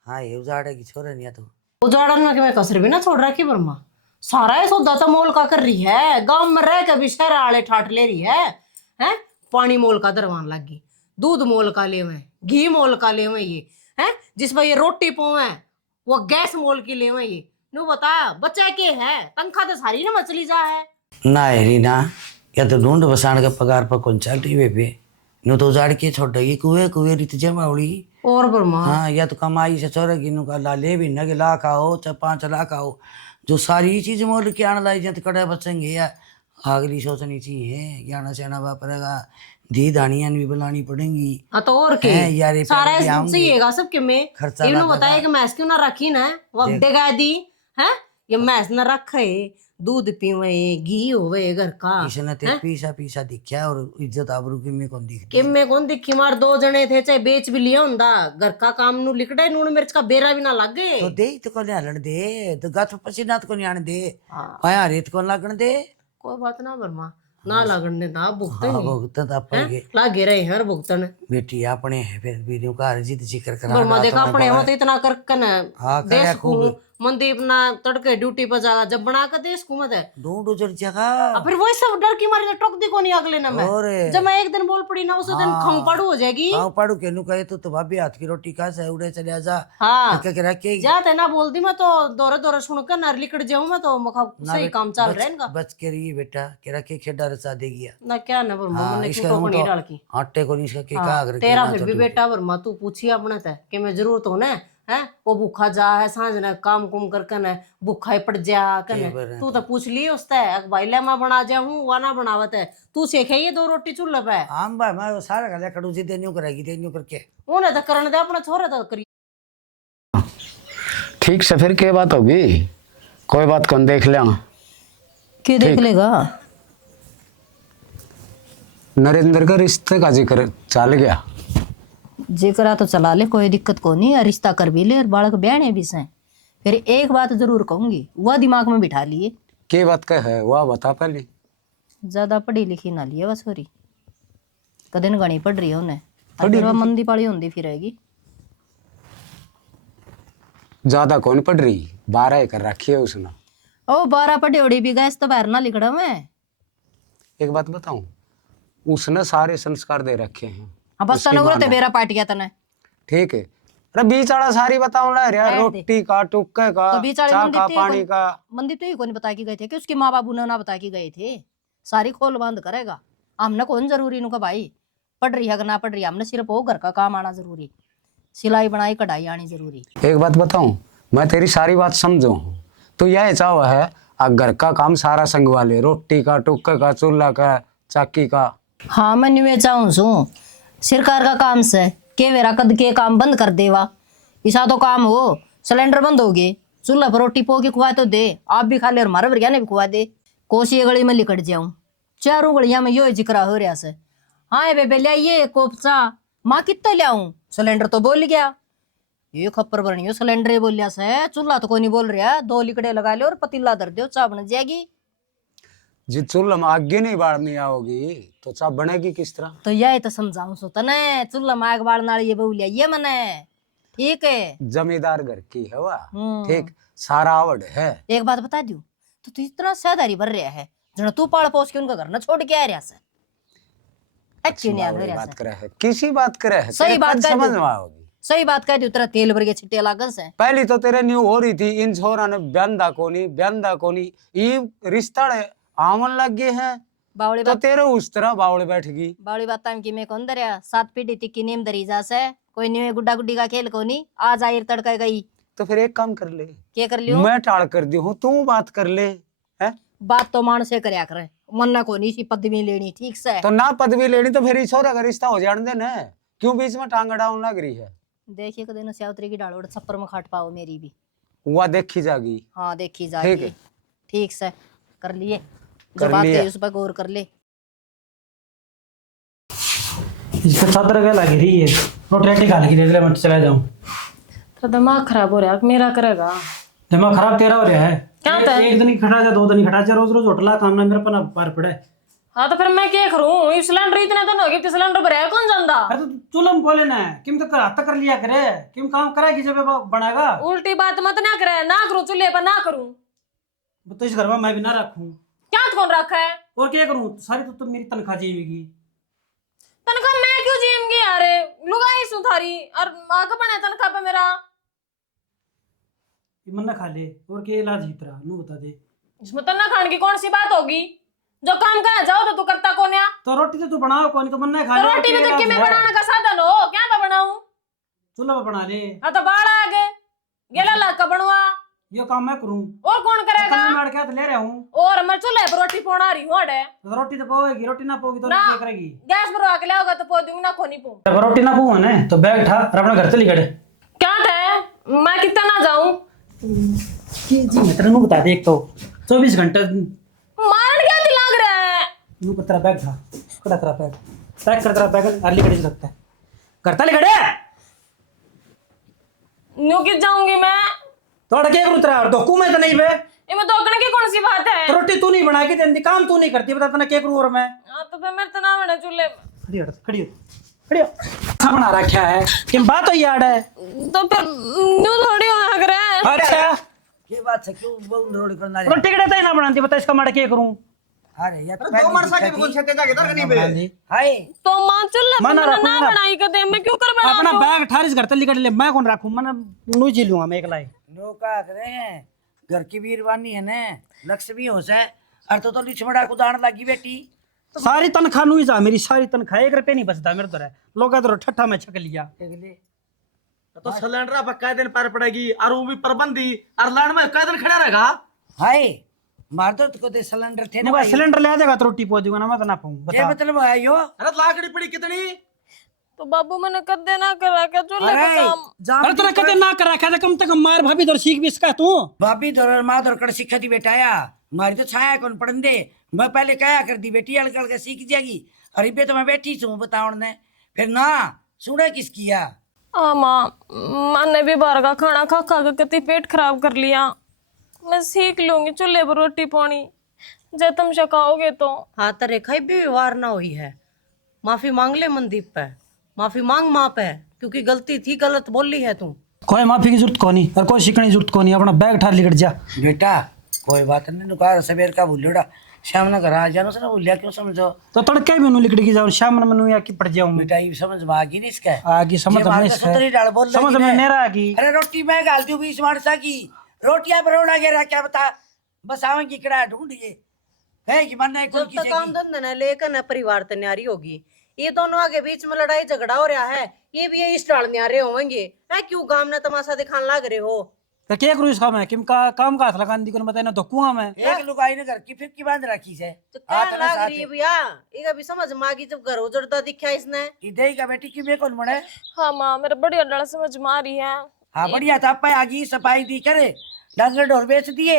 हाँ ये उजाड़े की छोरे नहीं तो उजाड़न में मैं कसर भी ना छोड़ रखी वर्मा सारा ये सौदा तो मोल का कर रही है। गांव में रह के भी शहर वाले ठाट ले रही है। हैं पानी मोल का दरवान लगी दूध मोल का ले हुए घी मोल का ले हुए ये हैं जिस पर ये रोटी पोए वो गैस मोल की ले हुए ये नु बता बच्चा के है तनखा तो सारी ना मचली जा है ना हेरी ना या तो ढूंढ बसाण के पगार पर कौन चल रही वे नु तो उजाड़ के छोड़ देगी कुएं कुएं रीत जमावड़ी और वर्मा हाँ या तो कमाई से चोरेगी नु का ला ले भी न के लाख आओ चाहे 5 लाख आओ जो सारी चीज मोल के आने लाई जाते कड़े बचेंगे या अगली सोचनी चाहिए ज्ञाना सेना वापरेगा धी दानियां भी बुलानी पड़ेंगी। हाँ तो और के हैं यार ये सारा पैसे आएंगे, चाहिएगा सबके में खर्चा इन्हों लगेगा। बताया कि मैस क्यों ना रखी ना वक्त गा दी है ये मैस ना रखे दूध पीवे घी होवे घर का इसने ते पीसा पीसा दिखा और इज्जत आबरू की में कौन दिखती कि मैं कौन दिखी मार 2 जने थे चाहे बेच भी लिया हुंदा घर का काम नु लिकड़े नून मिर्च का बेरा भी ना लागे। तो दे तो को हलन दे तो गत पसीना तो को नहीं आने दे हाँ। पाया रेत को लगन दे कोई बात ना वर्मा ना लागन ने ना भुगतन हाँ भुगतन तो अपन के लागे रहे हर भुगतन बेटी अपने है फिर वीडियो का जिद जिक्र करा वर्मा देखा अपने हो तो इतना कर कन हाँ, करे देश को खूब। मनदीप ना तड़के ड्यूटी पर जागा जब बना कर दे इसको मत है ढूंढ उजड़ जगह फिर वही सब डर की मारी टोक दी को नहीं अगले ना मैं और जब मैं एक दिन बोल पड़ी ना उस दिन खम पड़ू हो जाएगी। हाँ पाड़ू के नु कहे तो भाभी हाथ की रोटी खा से उड़े चले जा हाँ क्या कह रखे जाते ना बोल दी मैं तो दौरे दौरे सुनकर ना लिकड़ जाऊं मैं तो मखा सही काम चल रहा है इनका। बच के रही बेटा कह रखे खेड़ा रचा दे गया ना क्या ना वर्मा हाँ, मैंने इसका क्यों हम नहीं तो डाल की आटे को नहीं इसका के हाँ, का अगर तेरा फिर भी बेटा वर्मा तू पूछी अपने ते कि मैं जरूरत हो ना है वो भूखा जा है सांझ ने काम कुम करके न भूखा ही पड़ जा कने तू तो पूछ ली उसते भाई ले मैं बना जा हूं वाना बनावत है तू सीखे ये 2 रोटी चूल्हे पे हम भाई मैं सारा गले कड़ू जी देन्यू करेगी देन्यू करके उन्हें तो करने दे अपना छोरे तो करी। ठीक से फिर क्या बात होगी, कोई बात कौन देख लिया क्या देख लेगा। नरेंद्र का रिश्ते का जिक्र चल गया, जेकरा तो चला ले कोई दिक्कत को नहीं, रिश्ता कर भी ले और बालक ब्याह भी से। फिर एक बात जरूर कहूंगी वह दिमाग में बिठा लिए क्या बात का है वह बता पहले। ज्यादा पढ़ी लिखी ना लिए बस छोरी कदन गणी पढ़ रही है उन्हें मंदी पाली होंदी फिरेगी। ज्यादा कौन पढ़ रही, 12 एकड़ रखी है उसने। ओ 12 पढ़े उड़ी भी गैस तो बाहर ना लिखड़ा मैं। एक बात बताऊं, उसने सारे संस्कार दे रखे हैं। हाँ बस तने उरे ते बेरा पाट गया तने ठीक है, अरे बीच वाला सारी बताऊं ला यार, रोटी का टुक्के का तो बीच वाली चाय मंदी का तो पानी का। मंदी तो ही कौन बता के गए थे कि उसके माँ बाबू ने ना बता के गए थे, सारी खोल बंद करेगा। हमने कौन जरूरी नुका भाई पढ़ रही है कि ना पढ़ रही है, हमने सिर्फ वो घर का काम आना जरूरी, सिलाई बनाई कढ़ाई आनी जरूरी। एक बात बताऊं, मैं तेरी सारी बात समझू हूँ, तो यह चाह है घर का काम सारा संगवा ले, रोटी का टुक्के का चूल्हा का चाकी का। हाँ मैं निवे चाहूँ सू सरकार का काम से के वेरा कद के काम बंद कर देवा, ऐसा तो काम हो सिलेंडर बंद हो गए, चूल्हा पर रोटी पो के खुआ तो दे, आप भी खा ले और हमारे भैया ने भी खुआ दे। कोसी गली में लिकट जाऊं, चारों गलियां में यो जिक्र हो रहा से। हाँ बेबे ले आइए कोपचा, माँ कितना ले आऊं, सिलेंडर तो बोल गया, ये खप्पर बनियो सिलेंडर बोलिया से, चूल्हा तो कोई नहीं बोल रहा, 2 लिकड़े लगा ले और पतीला धर दो, चाय बन जाएगी। जी चूल्हा में आगे नहीं बाढ़नी आओगी तो चाय बनेगी किस तरह। तो यही तो समझाऊं सो तने, चूल्हा में आग बाढ़ नाल ये बोलिया ये मने ठीक है, जमींदार घर की है वह, ठीक सारा आवड़ है। एक बात बता दूं, तो तू इतना सेहदारी भर रहा है जन तू पाल पोस के उनका घर न छोड़ के आ रहा से, अच्छी नहीं आ बात करे है, किसी बात करे है, सही बात कर समझ में आओगी। सही बात कह दी, तेरा तेल भर के छिट्टे लागन से। पहली तो तेरे न्यू हो रही थी, इन छोरा ने ब्यांदा कोनी ये रिश्ता आमन लग गए हैं, बावड़ी तो बात तेरे उस तरह बावड़े बैठ गई। बावड़ी बात टाइम की मैं कौन दरिया 7 पीढ़ी टिक्की नीम दरी जा से, कोई न्यू गुड्डा गुड्डी का खेल को नहीं, आज आयर तड़का गई। तो फिर एक काम कर ले, क्या कर लियो, मैं टाल कर दी हूँ, तू बात कर ले है। बात तो मान से करया करे, मन्ना को नहीं सी पदवी लेनी ठीक से। तो ना पदवी लेनी तो फिर छोरा का रिश्ता हो जाने दे ना, क्यों बीच में टांग अड़ाउन लग रही है। देखिए कदे न सावत्री की डाल छप्पर में खाट पाओ मेरी भी, वह देखी जागी। हाँ देखी ठीक जाएगी, है। ठीक से कर लिए, कर जो बात लिया। है उस पर गौर कर ले। इस पर चादर क्या लगी रही है, रोटी खा लगी रही है, मैं चला जाऊँ। तो दिमाग खराब हो रहा है, मेरा करेगा। दिमाग खराब तेरा हो रहा है, क्या होता है? एक दिन ही खटा जा 2 दिन ही खटा जा, रोज रोज होटला काम ना मेरे पर पार पड़े। हाँ तो फिर मैं क्या करूँ, ये सिलेंडर इतने दिन हो गए, सिलेंडर भराया कौन जानता। अरे तो चूल्हा में बोले ना किम तो हाथ कर लिया करे, किम काम कराएगी जब बनाएगा। उल्टी बात मत ना करे, ना करूँ चूल्हे पर ना करूँ, तो इस घर में मैं भी ना रखूं, क्या कौन रखा है। और क्या करूं, सारी तो मेरी तनख्वाह जीवेगी। तनख्वाह मैं क्यों जीएमगी यार, लुगाई सु थारी और आगे बने तनख्वाह पे मेरा। ये मन ना खा ले, और क्या इलाज ही तेरा नू बता दे। इसमें तन्ना खाने की कौन सी बात होगी, जो काम कहा जाओ तो तू करता कौन है। तो रोटी तो तू बनाओ कौन, तो मन ना खा तो ले। रोटी में तो किमें बनाने का साधन हो, क्या मैं बनाऊं। चूल्हा पे बना ले। हाँ तो बाड़ा आगे गेला ला का बनवा, ये काम मैं करूं, और कौन करेगा। मैं अड़के तो ले रहा हूं, और मैं चूल्हे पर रोटी पौना रही हूँ अड़े। तो रोटी तो पावेगी, रोटी ना पाओगी तो ना। क्या करेगी। गैस पर आके लाओगा तो पो दूंगी ना, खोनी पो। जब रोटी ना पाऊँ ना तो बैग उठा और अपना घर चली गए। क्या है, मैं कितना ना जाऊं। मैं तेरे नू बता दे, एक तो 24 घंटे मारन क्या दिलाग रहा है। नू तेरा बैग था, कड़ा तेरा बैग पैक कर, तेरा बैग अर्ली गड़ी से लगता है घर तले गड़े। न्यू किस जाऊंगी मैं, तो अड़के करूं तेरा, और धोकू मैं तो नहीं बे। इनमें धोखने की कौन सी बात है। तो रोटी तू नहीं बना के देती, काम तू नहीं करती, बता तना क्या करूं। और मैं हाँ तो फिर मेरे तो ना बने चूल्हे पे। खड़ी हो, खड़ी हो, खड़ी हो। अच्छा बना रखा है कि बात हो यार है। तो फिर न्यू थोड़ी हो करे। अच्छा ये बात है क्यों बहु रोड करना रोटी केड़ा तई ना बनाती बता इसका माड़ा के करूं अरे यार दो मर सके कौन छके जाके दर नहीं बे हाय तो मां चुल्ले पे मना मैंने रखो ना ना। बनाई कदे मैं क्यों कर बना अपना बैग 28 घर तली कर ले मैं कौन रखूं मैं नु जी लूंगा मैं एकला ही नो का करे हैं घर की बीरवानी है ने लक्ष्मी हो से और तो लिचमड़ा को दान लगी बेटी सारी तनख्वाह नु ही जा मेरी सारी तनख्वाह 1 रुपया नहीं बचता मेरे तो लोग तो ठट्ठा में छक लिया अगले तो सिलेंडर अब कै दिन पर पड़ेगी और वो भी प्रबंधी और लाइन में कै दिन खड़ा रहेगा। हाय मार दो को दे सिलेंडर थे ना मैं भाई सिलेंडर ले देगा तो रोटी पहुंच जाऊंगा ना मैं तो ना पाऊं ये बता मतलब है यो अरे लाकड़ी पड़ी कितनी तो बाबू मैंने कदे ना करा के चुल्ले पे अरे काम जाम अरे तेरा कदे ना कर रखा था कम से कम मार भाभी दर सीख भी इसका तू भाभी दौर माँ दौर कर सिखा दी बेटाया मारी तो छाया कौन पढ़न दे मैं पहले कहा कर दी बेटी अलग अलग सीख जाएगी अरे बे तो मैं बैठी छू बताओ ने फिर ना सुना किस किया मां मैंने भी बाहर का खाना खा खा के कति पेट खराब कर लिया मैं सीख लूंगी चूल्हे पर रोटी पानी जब तुम सिखाओगे तो। हाँ तो रेखा भी व्यवहार ना हुई है, माफी मांग ले मनदीप पे, माफी मांग माँ पे, क्योंकि गलती थी, गलत बोली है तू। कोई माफी की जरूरत कोनी और कोई सीखने की जरूरत कोनी अपना बैग ठार लिकट जा बेटा कोई बात नहीं नुकार सवेर का भूलोड़ा शाम ना घर आ जानो से ना भूलिया क्यों समझो तो तड़के भी लिकट की जाओ शाम में मनु या की पड़ जाऊं बेटा ये समझ में आ गई नहीं इसका आगे समझ में सुतरी डाल बोल समझ में नहीं रहा की अरे रोटी मैं गाल दूं 20 मारसा की रोटियां बरोड़ा गया क्या बता बस आवेंगी कड़ा ढूंढिए है कि मन जब तक काम धंधा न लेकर न परिवार तैयारी होगी, ये दोनों आगे बीच में लड़ाई झगड़ा हो रहा है, ये भी ये इस डालने आ रहे होंगे, है क्यों गांव में तमाशा दिखाने लग रहे हो। तो क्या करूं इसका मैं किम का काम का हाथ लगाने दी को बताए ना तो कुआं में एक लुगाई ने घर की फिर की बांध रखी है तो क्या लग रही है भैया, ये भी समझ में आ गई जब घर उजड़ता दिखा इसने। इधर का बेटी की मैं कौन मरे हाँ माँ मेरा बढ़िया डर समझ में आ रही है। हाँ बढ़िया था पे आगी सफाई दी करे डंगर ढोर बेच दिए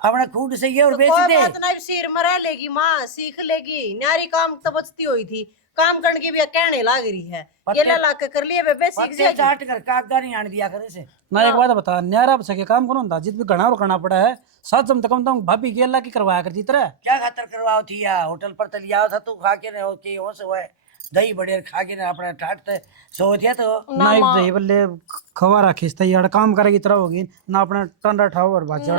अपना खूड से ये और बेच कोई दे बात नहीं, सिर में रह लेगी माँ, सीख लेगी, न्यारी काम तो बचती हुई थी, काम करने की भी कहने लग रही है, ये ला के कर लिए बेबे सीख पत्ते जाएगी। चाट कर कागदा नहीं आन दिया करे से ना एक बात बता न्यारा सके काम करो ना जित भी घना और करना पड़ा है साथ जम तक भाभी के अल्लाह की करवाया करती तरह क्या खातर करवाओ थी या होटल पर तलिया था तू खा के हो के हो से हुआ दही बड़े खा के ना अपना ठाट सो दिया तो ना एक दही बल्ले खवा रखी तई यार काम करे की तरह होगी ना अपना टंडा ठाव और बाजा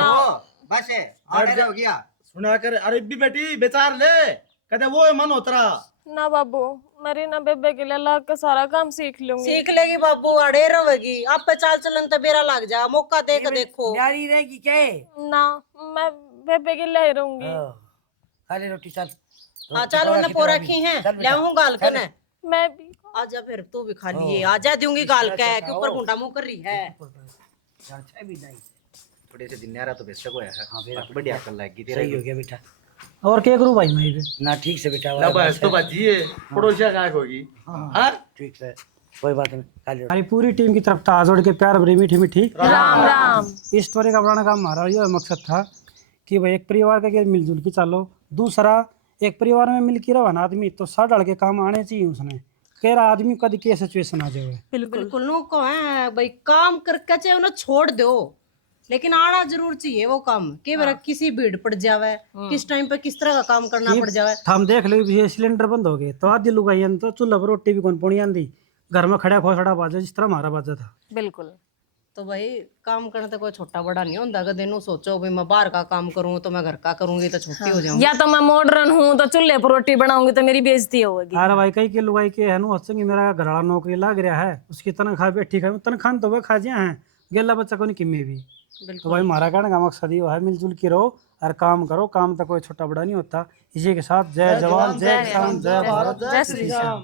बस है ऑर्डर हो गया सुना कर अरे भी बेटी बेचार ले कहते वो मन होतरा ना बाबू मेरी ना बेबे के लिए ला के सारा काम सीख लूंगी। सीख लेगी बाबू, अड़े रहेगी, आप पे चाल चलन तो बेरा लग जा, मौका दे के देखो। न्यारी रहेगी क्या ना मैं बेबे के लिए रहूंगी। खा ले रोटी चल हाँ चल उन्हें पो रखी हैं, ले आऊं गाल के ना। मैं भी आजा फिर तू भी खा लिए, आजा दूंगी गाल के के ऊपर घुंटा मुंह कर रही है। थोड़े से दिन यारा तो बेस्ट को है हां फिर बढ़िया कर लाएगी तेरा सही हो गया बेटा और क्या करूं भाई मैं भी ना ठीक से बेटा ना बस तो बाजी है पड़ोसिया काय होगी। हां ठीक है कोई बात नहीं खा ले हमारी पूरी टीम की तरफ था जोड़ के प्यार भरी मीठी मीठी राम राम। इस स्टोरी का बनाने का हमारा ये मकसद था कि भाई एक परिवार का मिलजुल के चलो, दूसरा एक परिवार में मिल के रहो ना आदमी तो साथ डाल के काम आने चाहिए उसने कह रहा आदमी कद के सिचुएशन आ जाए बिल्कुल नो को है भाई, काम करके चाहे उन्हें छोड़ दो, लेकिन आना जरूर चाहिए वो काम के मेरा किसी भीड़ पड़ जावे, किस टाइम पे किस तरह का काम करना पड़ जावे। हम देख लो ये सिलेंडर बंद हो गए तो आधी लुगाई तो चूल्हा पर रोटी भी कौन पुणी आंदी घर में खड़ा खोसड़ा बाजा जिस तरह हमारा बाजा था। बिल्कुल तो भाई काम करना तो कोई छोटा बड़ा नहीं होता, अगर दिन सोचो भाई मैं बाहर का काम करूँ तो मैं घर का करूंगी तो छोटी हो जाऊंगी। या तो मैं मॉडर्न हूँ तो चूल्हे पर रोटी बनाऊंगी तो मेरी बेइज्जती होगी। अरे भाई कई के लुगाई के है नु हंसेंगे मेरा घरवाला नौकरी लाग रहा है उसकी तनख्वाह बैठी खाए तनख्वाह तो वह खा जिया है गेला बच्चा को नहीं किमे भी। तो भाई हमारा कहने का मकसद ये है मिलजुल के रहो और काम करो, काम तो कोई छोटा बड़ा नहीं होता। इसी के साथ जय जवान जय किसान जय भारत जय श्री राम।